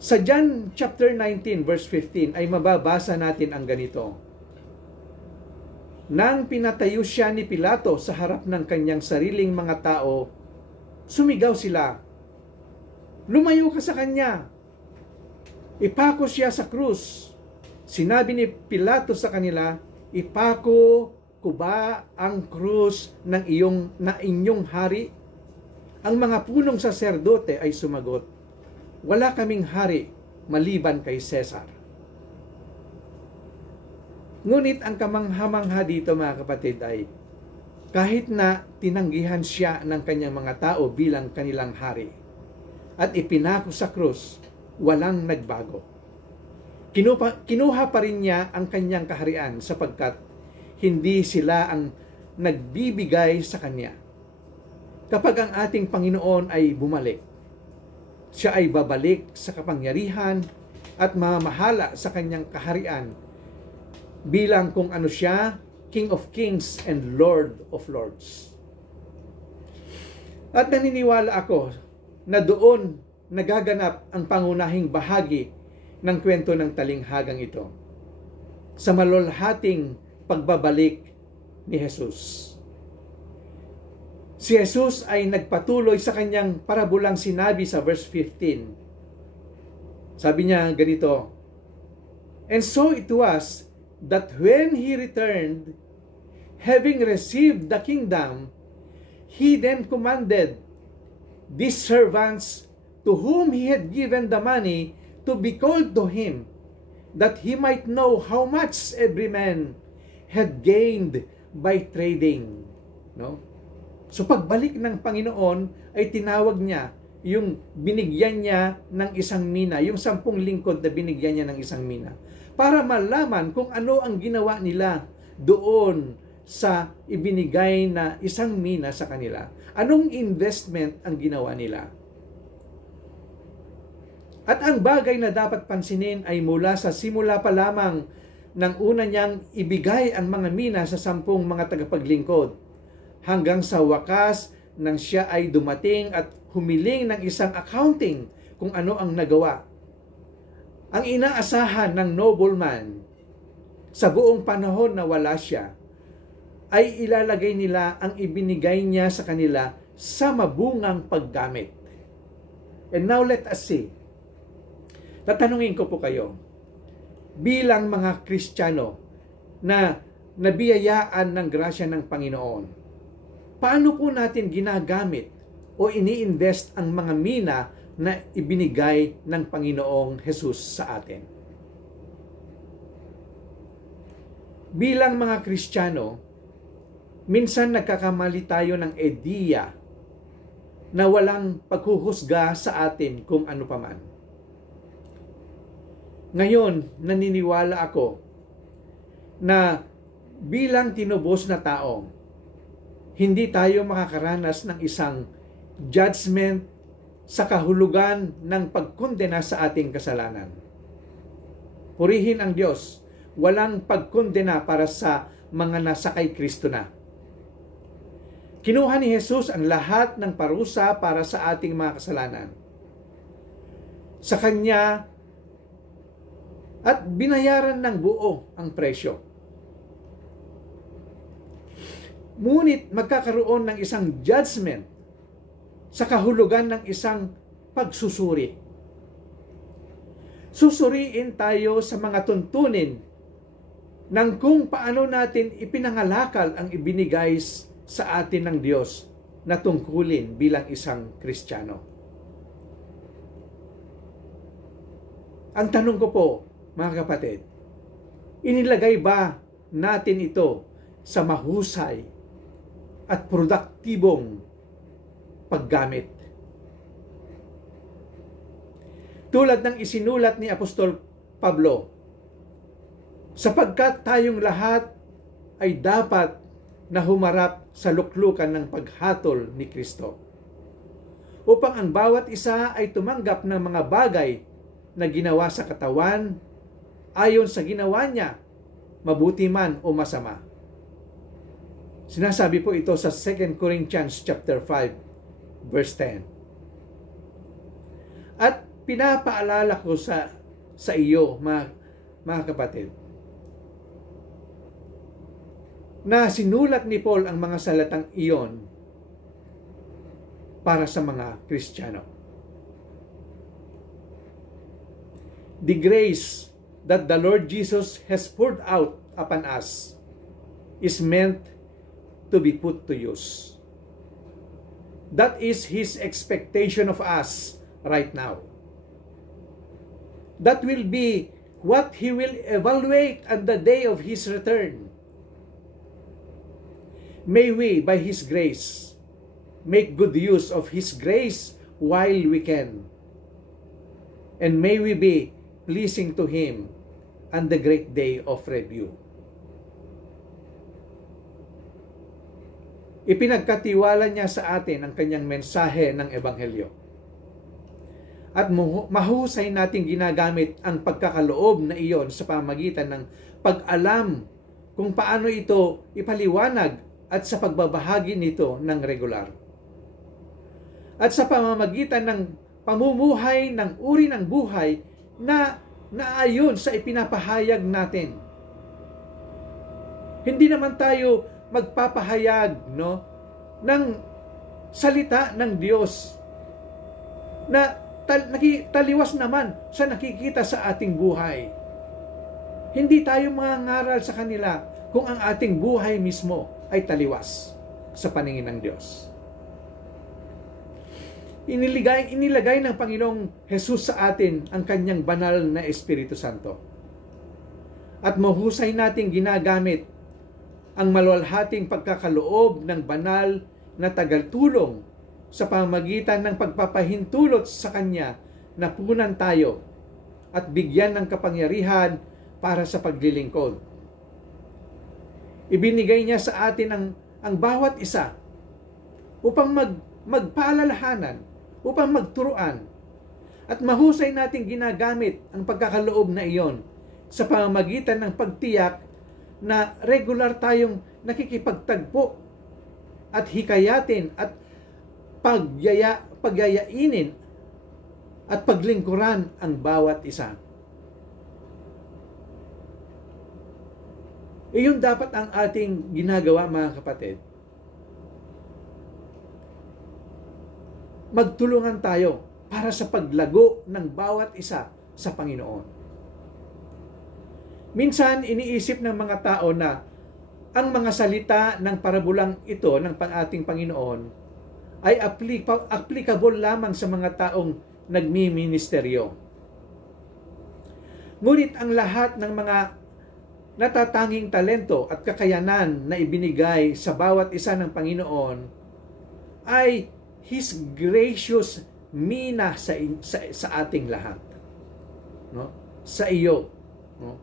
Sa John chapter 19 verse 15 ay mababasa natin ang ganito. Nang pinatayo siya ni Pilato sa harap ng kanyang sariling mga tao, sumigaw sila, lumayo ka sa kanya. Ipako siya sa krus. Sinabi ni Pilato sa kanila, ipako ko ba ang krus ng inyong hari? Ang mga punong saserdote ay sumagot, wala kaming hari maliban kay Cesar. Ngunit ang kamangha-mangha dito mga kapatid ay, kahit na tinanggihan siya ng kanyang mga tao bilang kanilang hari at ipinako sa krus, walang nagbago. Kinuha pa rin niya ang kanyang kaharian sapagkat hindi sila ang nagbibigay sa kanya. Kapag ang ating Panginoon ay bumalik, siya ay babalik sa kapangyarihan at mamahala sa kanyang kaharian bilang kung ano siya, King of Kings and Lord of Lords. At naniniwala ako na doon nagaganap ang pangunahing bahagi ng kwento ng talinghagang ito, sa malulhating pagbabalik ni Jesus. Si Jesus ay nagpatuloy sa kanyang parabulang sinabi sa verse 15. Sabi niya ganito, and so it was that when he returned, having received the kingdom, he then commanded these servants to whom he had given the money to be called to him, that he might know how much every man had gained by trading. No? So pagbalik ng Panginoon ay tinawag niya yung binigyan niya ng isang mina, yung 10 lingkod na binigyan niya ng isang mina, para malaman kung ano ang ginawa nila doon sa ibinigay na isang mina sa kanila. Anong investment ang ginawa nila? At ang bagay na dapat pansinin ay mula sa simula pa lamang ng una niyang ibigay ang mga mina sa 10 mga tagapaglingkod, hanggang sa wakas nang siya ay dumating at humiling ng isang accounting kung ano ang nagawa. Ang inaasahan ng nobleman sa buong panahon na wala siya, ay ilalagay nila ang ibinigay niya sa kanila sa mabungang paggamit. And now let us see. Tatanungin ko po kayo, bilang mga Kristiyano na nabiyayaan ng grasya ng Panginoon, paano po natin ginagamit o ini-invest ang mga mina na ibinigay ng Panginoong Jesus sa atin? Bilang mga Kristiyano, minsan nagkakamali tayo ng ideya na walang paghuhusga sa atin kung ano paman. Ngayon, naniniwala ako na bilang tinubos na tao, hindi tayo makakaranas ng isang judgment sa kahulugan ng pagkondena sa ating kasalanan. Purihin ang Diyos, walang pagkondena para sa mga nasa kay Kristo na. Kinuha ni Jesus ang lahat ng parusa para sa ating mga kasalanan. Sa Kanya, at binayaran ng buo ang presyo. Ngunit magkakaroon ng isang judgment sa kahulugan ng isang pagsusuri. Susuriin tayo sa mga tuntunin ng kung paano natin ipinangalakal ang ibinigay sa atin ng Diyos na tungkulin bilang isang Kristiyano. Ang tanong ko po, mga kapatid, inilagay ba natin ito sa mahusay at produktibong paggamit? Tulad ng isinulat ni Apostol Pablo, sapagkat tayong lahat ay dapat na humarap sa luklukan ng paghatol ni Kristo, upang ang bawat isa ay tumanggap ng mga bagay na ginawa sa katawan ayon sa ginawa niya, mabuti man o masama. Sinasabi po ito sa 2 Corinthians chapter 5, verse 10. At pinapaalala ko sa iyo, mga kapatid, na sinulat ni Paul ang mga salatang iyon para sa mga Kristiyano. The grace that the Lord Jesus has poured out upon us is meant to be put to use. That is His expectation of us right now. That will be what He will evaluate on the day of His return. May we, by His grace, make good use of His grace while we can. And may we be pleasing to Him on the great day of review. Ipinagkatiwala niya sa atin ang kanyang mensahe ng Ebanghelyo. At mahusay nating ginagamit ang pagkakaloob na iyon sa pamamagitan ng pag-alam kung paano ito ipaliwanag at sa pagbabahagi nito ng regular. At sa pamamagitan ng pamumuhay ng uri ng buhay na naayon sa ipinapahayag natin. Hindi naman tayo magpapahayag ng salita ng Diyos na taliwas naman sa nakikita sa ating buhay. Hindi tayo mangangaral sa kanila kung ang ating buhay mismo ay taliwas sa paningin ng Diyos. Inilagay ng Panginoong Jesus sa atin ang kanyang banal na Espiritu Santo. At mahusay nating ginagamit ang maluwalhating pagkakaloob ng banal na tagaltulong sa pamamagitan ng pagpapahintulot sa Kanya na punan tayo at bigyan ng kapangyarihan para sa paglilingkod. Ibinigay niya sa atin ang bawat isa upang magpaalalahanan, upang magturuan, at mahusay nating ginagamit ang pagkakaloob na iyon sa pamamagitan ng pagtiyak na regular tayong nakikipagtagpo at hikayatin at pagyayainin at paglingkuran ang bawat isa. Iyon dapat ang ating ginagawa, mga kapatid. Magtulungan tayo para sa paglago ng bawat isa sa Panginoon. Minsan, iniisip ng mga tao na ang mga salita ng parabulang ito ng ating Panginoon ay applicable lamang sa mga taong nagmiministeryo. Ngunit ang lahat ng mga natatanging talento at kakayanan na ibinigay sa bawat isa ng Panginoon ay His gracious mina sa ating lahat. No? Sa iyo. No?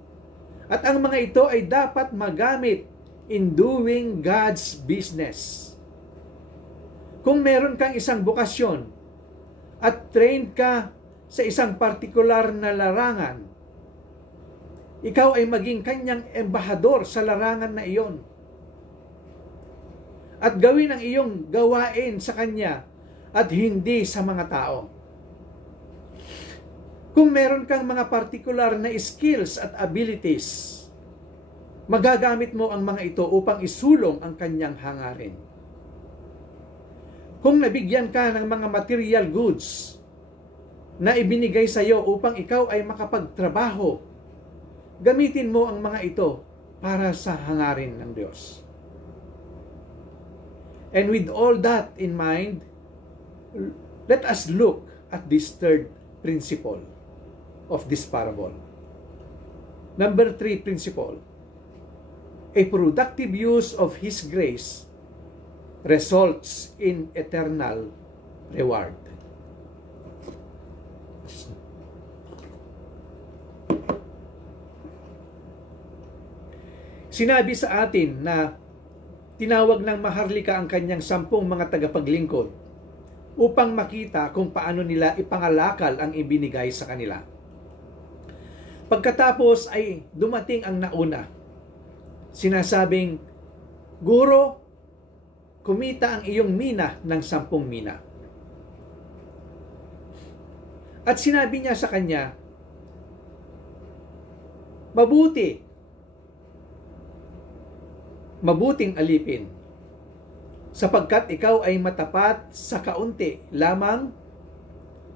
At ang mga ito ay dapat magamit in doing God's business. Kung meron kang isang bukasyon at trained ka sa isang partikular na larangan, ikaw ay maging kanyang embahador sa larangan na iyon. At gawin ang iyong gawain sa kanya at hindi sa mga tao. Kung meron kang mga partikular na skills at abilities, magagamit mo ang mga ito upang isulong ang kanyang hangarin. Kung nabigyan ka ng mga material goods na ibinigay sa iyo upang ikaw ay makapagtrabaho, gamitin mo ang mga ito para sa hangarin ng Diyos. And with all that in mind, let us look at this third principle of this parable. Number 3 principle. A productive use of His grace results in eternal reward. Sinabi sa atin na tinawag ng Maharlika ang kanyang 10 mga tagapaglingkod upang makita kung paano nila ipangalakal ang ibinigay sa kanila. Pagkatapos ay dumating ang nauna. Sinasabing, Guro, kumita ang iyong mina ng 10 mina. At sinabi niya sa kanya, mabuting alipin, sapagkat ikaw ay matapat sa kaunti lamang,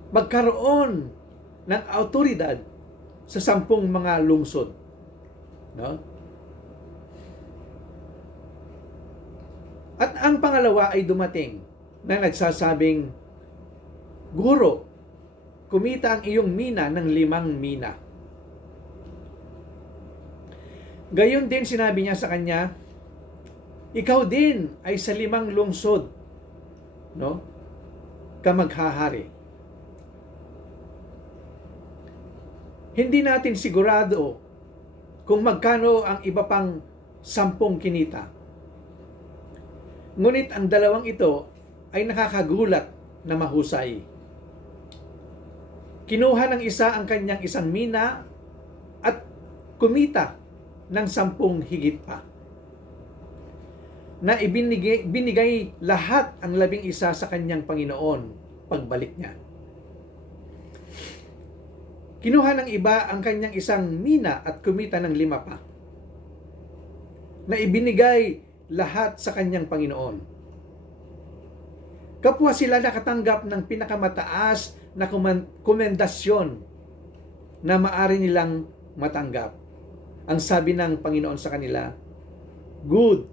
magkaroon ng autoridad sa 10 mga lungsod. No? At ang pangalawa ay dumating na nagsasabing, Guro, kumita ang iyong mina ng 5 mina. Gayon din sinabi niya sa kanya, ikaw din ay sa 5 lungsod, no? Ka maghahari. Hindi natin sigurado kung magkano ang iba pang 10 kinita. Ngunit ang dalawang ito ay nakakagulat na mahusay. Kinuha ng isa ang kanyang 1 mina at kumita ng 10 higit pa. Na binigay lahat ang 11 sa kanyang Panginoon pagbalik niya. Kinuha ng iba ang kanyang 1 mina at kumita ng 5 pa. Na ibinigay lahat sa kanyang Panginoon. Kapwa sila nakatanggap ng pinakamataas na komendasyon na maaari nilang matanggap. Ang sabi ng Panginoon sa kanila, good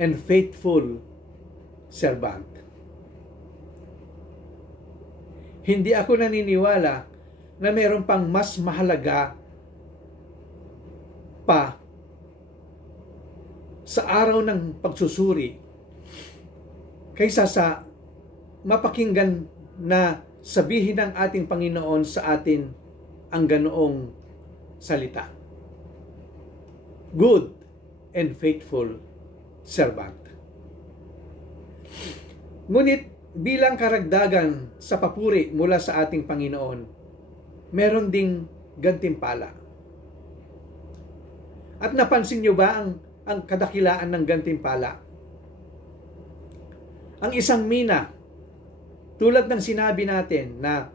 and faithful servant. Hindi ako naniniwala na mayroon pang mas mahalaga pa sa araw ng pagsusuri kaysa sa mapakinggan na sabihin ng ating Panginoon sa atin ang ganoong salita. Good and faithful servant. Ngunit bilang karagdagan sa papuri mula sa ating Panginoon, meron ding gantimpala. At napansin nyo ba ang kadakilaan ng gantimpala? Ang isang mina, tulad ng sinabi natin na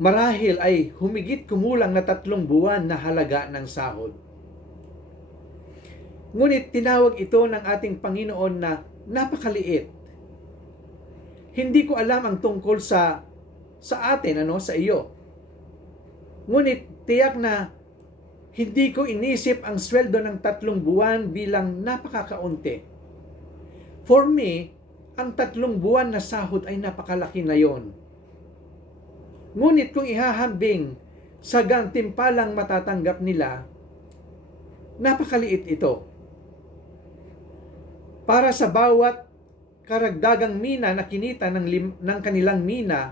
marahil ay humigit kumulang na 3 buwan na halaga ng sahod. Ngunit tinawag ito ng ating Panginoon na napakaliit. Hindi ko alam ang tungkol sa atin, sa iyo. Ngunit tiyak na hindi ko inisip ang sweldo ng 3 buwan bilang napakakaunti. For me, ang 3 buwan na sahod ay napakalaki na yon. Ngunit kung ihahambing sa gantimpalang matatanggap nila, napakaliit ito. Para sa bawat karagdagang mina na kinita ng kanilang mina,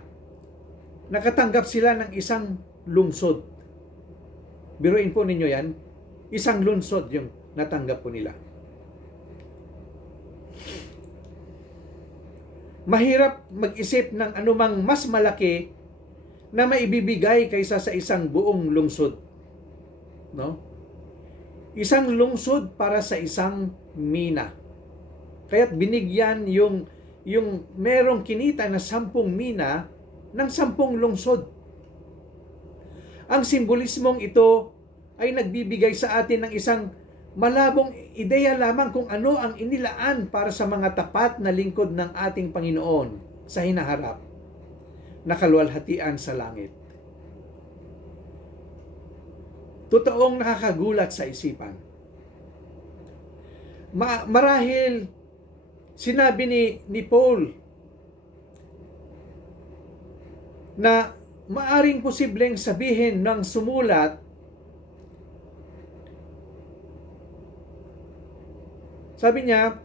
nakatanggap sila ng isang lungsod. Biruin po ninyo yan, isang lungsod yung natanggap po nila. Mahirap mag-isip ng anumang mas malaki na maibibigay kaysa sa isang buong lungsod. No? Isang lungsod para sa isang mina. Kaya't binigyan yung merong kinita na 10 mina ng 10 lungsod. Ang simbolismong ito ay nagbibigay sa atin ng isang malabong ideya lamang kung ano ang inilaan para sa mga tapat na lingkod ng ating Panginoon sa hinaharap na kaluwalhatian sa langit. Totoong nakakagulat sa isipan. Marahil sinabi ni Paul na maaring posibleng sabihin ng sumulat, sabi niya,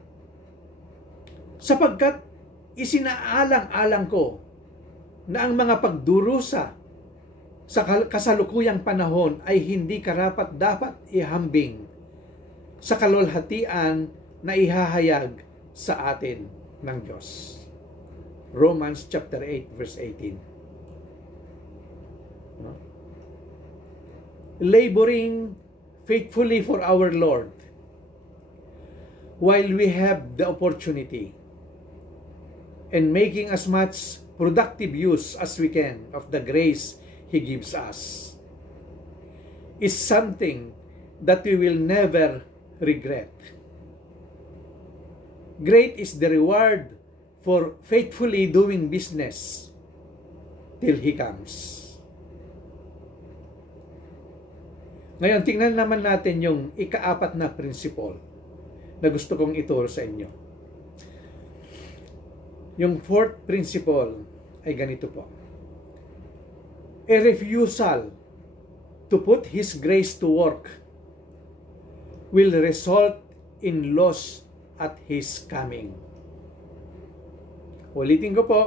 sapagkat isinaalang-alang ko na ang mga pagdurusa sa kasalukuyang panahon ay hindi karapat-dapat ihambing sa kaluwalhatian na ihahayag sa atin ng Diyos. Romans chapter 8 verse 18. No? Laboring faithfully for our Lord while we have the opportunity and making as much productive use as we can of the grace He gives us is something that we will never regret. Great is the reward for faithfully doing business till He comes. Ngayon, tingnan naman natin yung ika-4 na principle na gusto kong ituro sa inyo. Yung 4th principle ay ganito po. A refusal to put His grace to work will result in loss at His coming. Ulitin ko po.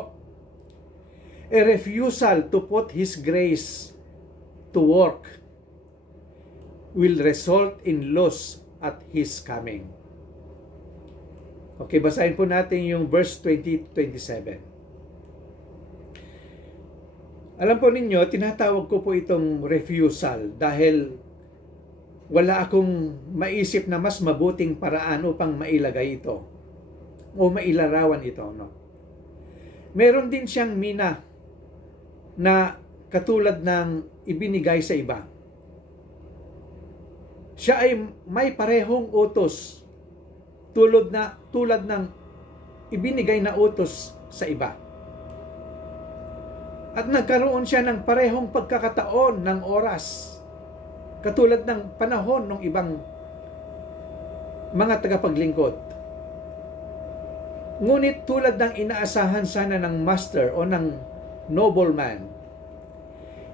A refusal to put His grace to work will result in loss at His coming. Okay, basahin po natin yung verse 20-27. Alam po ninyo, tinatawag ko po itong refusal dahil wala akong maisip na mas mabuting paraan upang mailagay ito o mailarawan ito. No? Meron din siyang mina na katulad ng ibinigay sa iba. Siya ay may parehong utos tulad ng ibinigay na utos sa iba. At nagkaroon siya ng parehong pagkakataon ng oras katulad ng panahon ng ibang mga tagapaglingkod. Ngunit tulad ng inaasahan sana ng master o ng nobleman.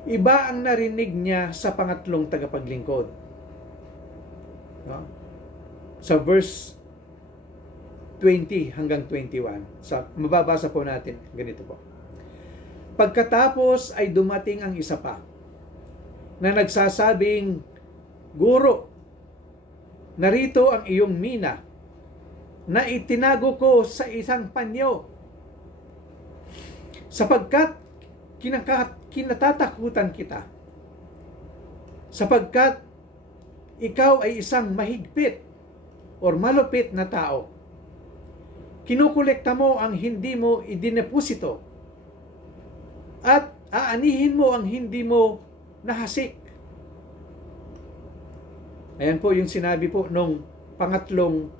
Iba ang narinig niya sa pangatlong tagapaglingkod. No? Sa verse 20 hanggang 21. Mababasa po natin. Ganito po. Pagkatapos ay dumating ang isa pa na nagsasabing, Guro, narito ang iyong mina na itinago ko sa isang panyo sapagkat kinatatakutan kita, sapagkat ikaw ay isang mahigpit or malupit na tao. Kinukolekta mo ang hindi mo idineposito at aanihin mo ang hindi mo nahasik. Ayan po yung sinabi po nung pangatlong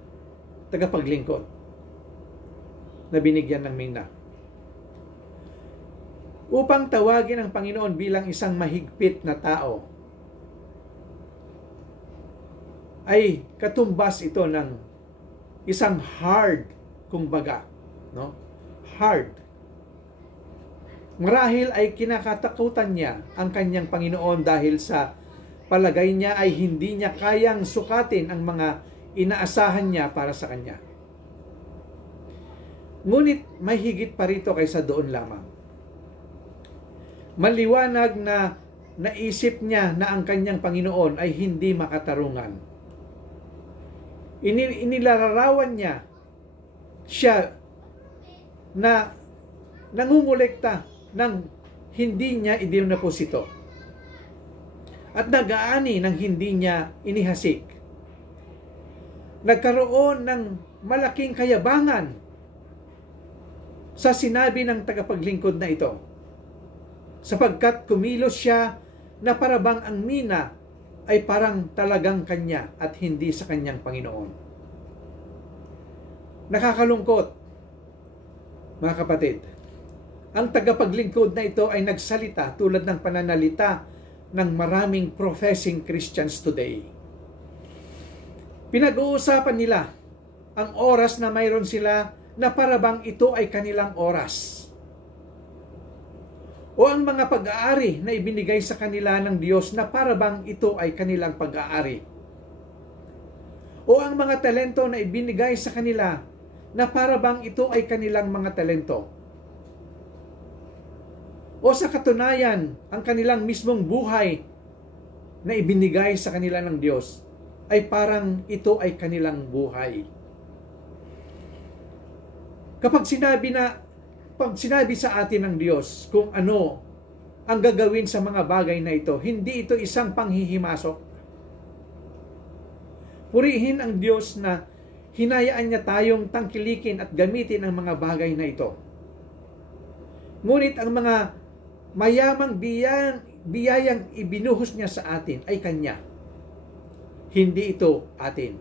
tagapaglingkod na binigyan ng mina. Upang tawagin ang Panginoon bilang isang mahigpit na tao, ay katumbas ito ng isang hard, kumbaga, no? Hard. Marahil ay kinakatakutan niya ang kanyang Panginoon dahil sa palagay niya ay hindi niya kayang sukatin ang mga inaasahan niya para sa kanya. Ngunit may higit pa rito kaysa doon lamang. Maliwanag na naisip niya na ang kanyang Panginoon ay hindi makatarungan. Inilalarawan niya siya na nangungulekta ng hindi niya idineposito at nag-aani ng hindi niya inihasik. Nagkaroon ng malaking kayabangan sa sinabi ng tagapaglingkod na ito, sapagkat kumilos siya na parabang ang mina ay parang talagang kanya at hindi sa kanyang Panginoon. Nakakalungkot, mga kapatid. Ang tagapaglingkod na ito ay nagsalita tulad ng pananalita ng maraming professing Christians today. Pinag-uusapan nila ang oras na mayroon sila na parabang ito ay kanilang oras. O ang mga pag-aari na ibinigay sa kanila ng Diyos na parabang ito ay kanilang pag-aari. O ang mga talento na ibinigay sa kanila na parabang ito ay kanilang mga talento. O sa katunayan, ang kanilang mismong buhay na ibinigay sa kanila ng Diyos ay parang ito ay kanilang buhay. Kapag sinabi sa atin ng Diyos kung ano ang gagawin sa mga bagay na ito, hindi ito isang panghihimasok. Purihin ang Diyos na hinayaan niya tayong tangkilikin at gamitin ang mga bagay na ito. Ngunit ang mga mayamang biyayang ibinuhos niya sa atin ay Kanya. Hindi ito atin.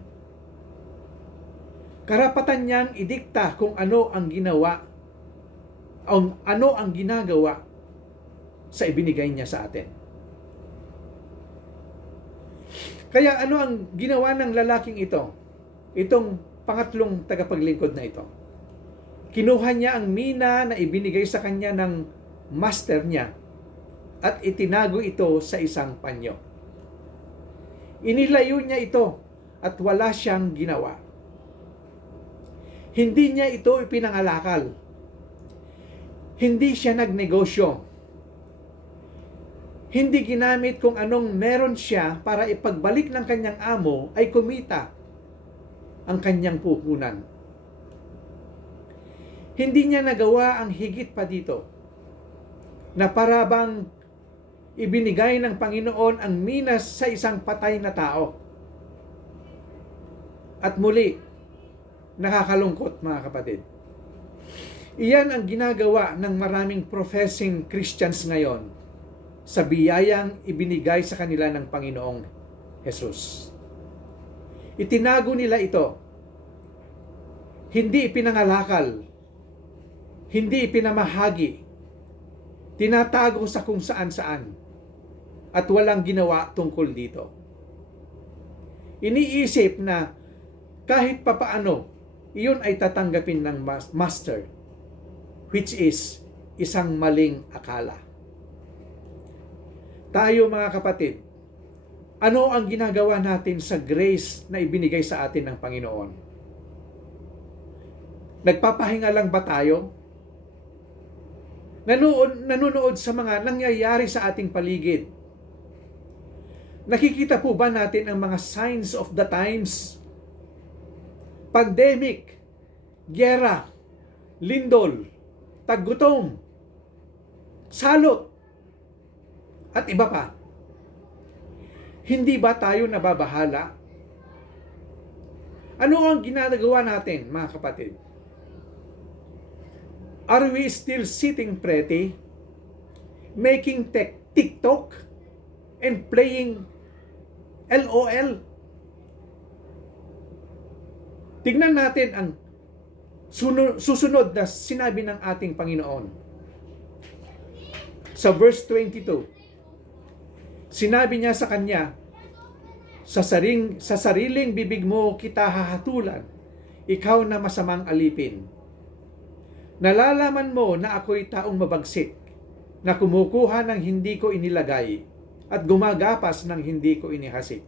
Karapatan niyang idikta kung ano ang ginagawa sa ibinigay niya sa atin. Kaya ano ang ginawa ng lalaking ito? Itong pangatlong tagapaglingkod na ito. Kinuha niya ang mina na ibinigay sa kanya ng master niya at itinago ito sa isang panyo. Inilayo niya ito at wala siyang ginawa. Hindi niya ito ipinangalakal. Hindi siya nagnegosyo. Hindi ginamit kung anong meron siya para ipagbalik ng kanyang amo ay kumita ang kanyang puhunan. Hindi niya nagawa ang higit pa dito na parabang ibinigay ng Panginoon ang minas sa isang patay na tao. At muli, nakakalungkot mga kapatid. Iyan ang ginagawa ng maraming professing Christians ngayon sa biyayang ibinigay sa kanila ng Panginoong Jesus. Itinago nila ito. Hindi ipinangalakal. Hindi ipinamahagi. Tinatago sa kung saan-saan. At walang ginawa tungkol dito. Iniisip na kahit papaano, iyon ay tatanggapin ng master, which is isang maling akala. Tayo mga kapatid, ano ang ginagawa natin sa grace na ibinigay sa atin ng Panginoon? Nagpapahinga lang ba tayo? Nanonood sa mga nangyayari sa ating paligid? Nakikita po ba natin ang mga signs of the times? Pandemic, gyera, lindol, taggutom, salot, at iba pa. Hindi ba tayo nababahala? Ano ang ginagawa natin, mga kapatid? Are we still sitting pretty, making TikTok, and playing LOL? Tignan natin ang susunod na sinabi ng ating Panginoon. Sa verse 22, sinabi niya sa kanya, sa sariling bibig mo kita hahatulan, ikaw na masamang alipin. Nalalaman mo na ako'y taong mabagsik, na kumukuha ng hindi ko inilagay, at gumagapas ng hindi ko inihasik.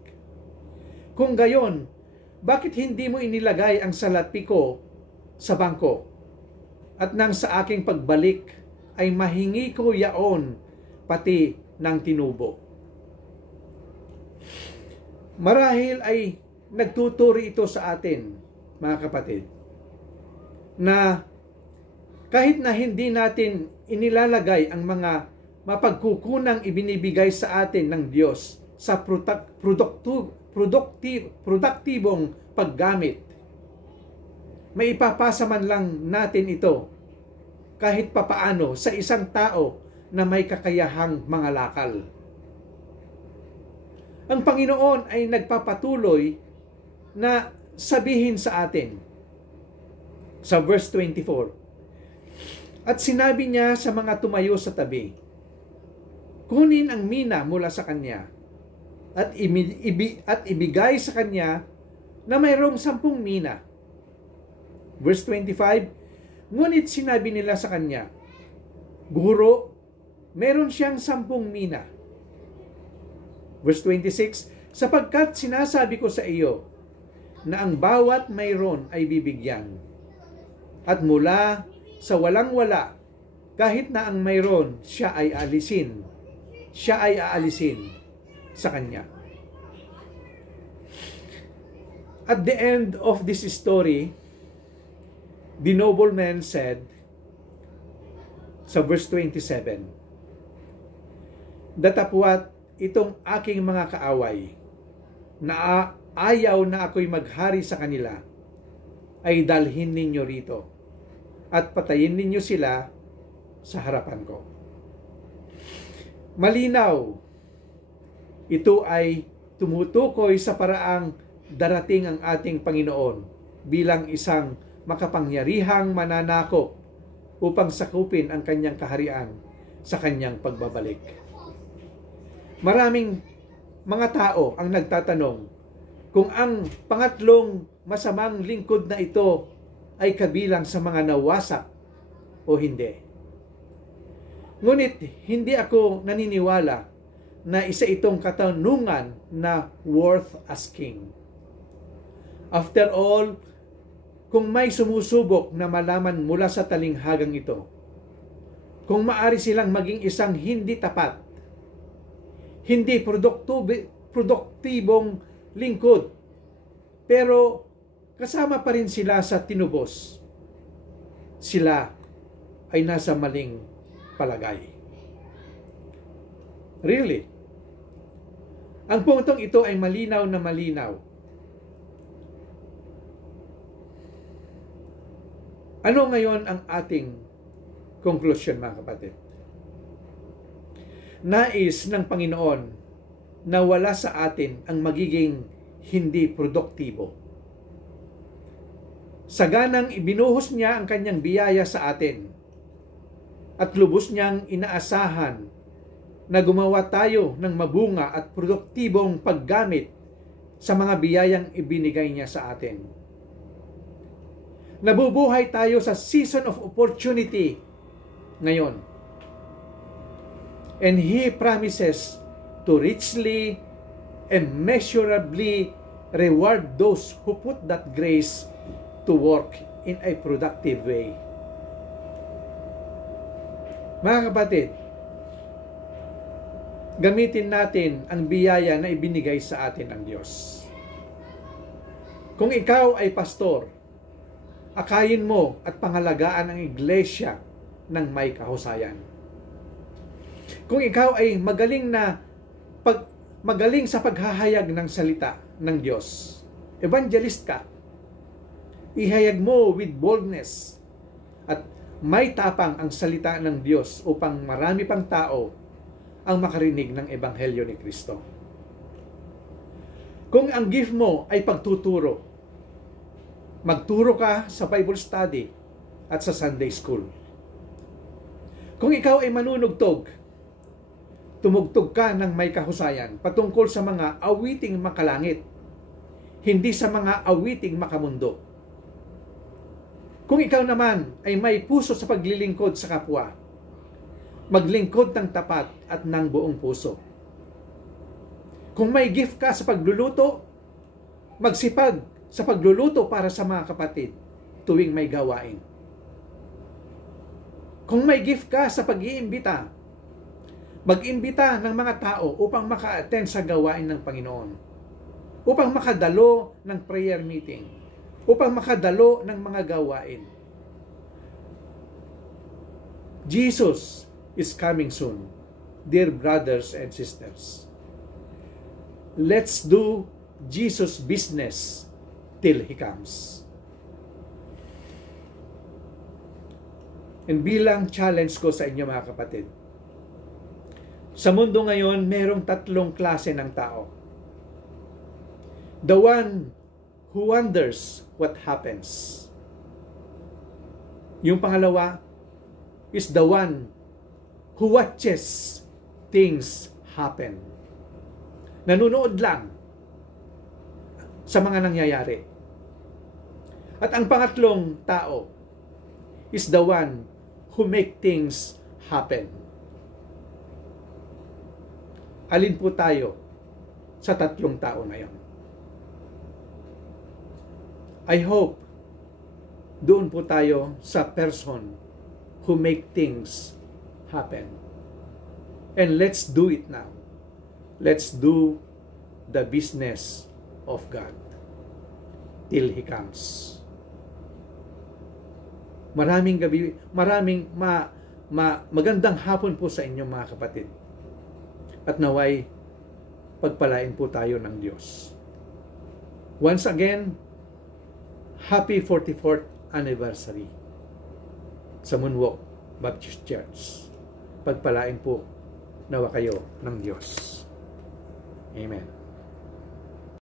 Kung gayon, bakit hindi mo inilagay ang salapi ko sa bangko? At nang sa aking pagbalik, ay mahingi ko yaon, pati ng tinubo. Marahil ay nagtuturi ito sa atin, mga kapatid, na kahit na hindi natin inilalagay ang mga mapagkukunang ibinibigay sa atin ng Diyos sa produktibong paggamit, maipapasa man lang natin ito kahit papaano sa isang tao na may kakayahang mangalakal. Ang Panginoon ay nagpapatuloy na sabihin sa atin sa verse 24, at sinabi niya sa mga tumayo sa tabi, kunin ang mina mula sa kanya at ibigay sa kanya na mayroong 10 mina. Verse 25, ngunit sinabi nila sa kanya, Guro, meron siyang 10 mina. Verse 26, sapagkat sinasabi ko sa iyo na ang bawat mayroon ay bibigyan, at mula sa walang-wala, kahit na ang mayroon, siya ay aalisin sa kanya. At the end of this story, the nobleman said, sa verse 27, datapwat itong aking mga kaaway, na ayaw na ako'y maghari sa kanila, ay dalhin ninyo rito, at patayin ninyo sila sa harapan ko. Malinaw, ito ay tumutukoy sa paraang darating ang ating Panginoon bilang isang makapangyarihang mananakop upang sakupin ang kanyang kaharian sa kanyang pagbabalik. Maraming mga tao ang nagtatanong kung ang pangatlong masamang lingkod na ito ay kabilang sa mga nawasak o hindi. Ngunit hindi ako naniniwala na isa itong katanungan na worth asking. After all, kung may sumusubok na malaman mula sa talinghagang ito, kung maari silang maging isang hindi tapat, hindi produktibong lingkod, pero kasama pa rin sila sa tinubos, sila ay nasa maling palagay. Really? Ang puntong ito ay malinaw na malinaw. Ano ngayon ang ating conclusion, mga kapatid? Nais ng Panginoon na wala sa atin ang magiging hindi produktibo. Saganang ibinuhos niya ang kanyang biyaya sa atin at lubos niyang inaasahan na gumawa tayo ng mabunga at produktibong paggamit sa mga biyayang ibinigay niya sa atin. Nabubuhay tayo sa season of opportunity ngayon. And He promises to richly and measurably reward those who put that grace to work in a productive way. Mga kapatid, gamitin natin ang biyaya na ibinigay sa atin ng Diyos. Kung ikaw ay pastor, akayin mo at pangalagaan ang iglesia ng may kahusayan. Kung ikaw ay magaling sa paghahayag ng salita ng Diyos, evangelist ka, ihayag mo with boldness at may tapang ang salita ng Diyos upang marami pang tao ang makarinig ng Ebanghelyo ni Kristo. Kung ang gift mo ay pagtuturo, magturo ka sa Bible study at sa Sunday school. Kung ikaw ay manunugtog, tumugtog ka ng may kahusayan patungkol sa mga awiting makalangit, hindi sa mga awiting makamundo. Kung ikaw naman ay may puso sa paglilingkod sa kapwa, maglingkod ng tapat at ng buong puso. Kung may gift ka sa pagluluto, magsipag sa pagluluto para sa mga kapatid tuwing may gawain. Kung may gift ka sa pag-iimbita, mag-imbita ng mga tao upang maka-attend sa gawain ng Panginoon, upang makadalo ng prayer meeting, upang makadalo ng mga gawain. Jesus is coming soon, dear brothers and sisters. Let's do Jesus business till He comes. And bilang challenge ko sa inyo mga kapatid, sa mundo ngayon, merong tatlong klase ng tao. The one who wonders what happens. Yung pangalawa is the one who watches things happen. Nanunood lang sa mga nangyayari. At ang pangatlong tao is the one who make things happen. Alin po tayo sa tatlong tao na yon? I hope doon po tayo sa person who make things happen. And let's do it now. Let's do the business of God till He comes. Magandang hapon po sa inyo mga kapatid. At naway pagpalain po tayo ng Diyos. Once again, happy 44th anniversary sa Moonwalk Baptist Church. Pagpalain po nawa kayo ng Diyos. Amen.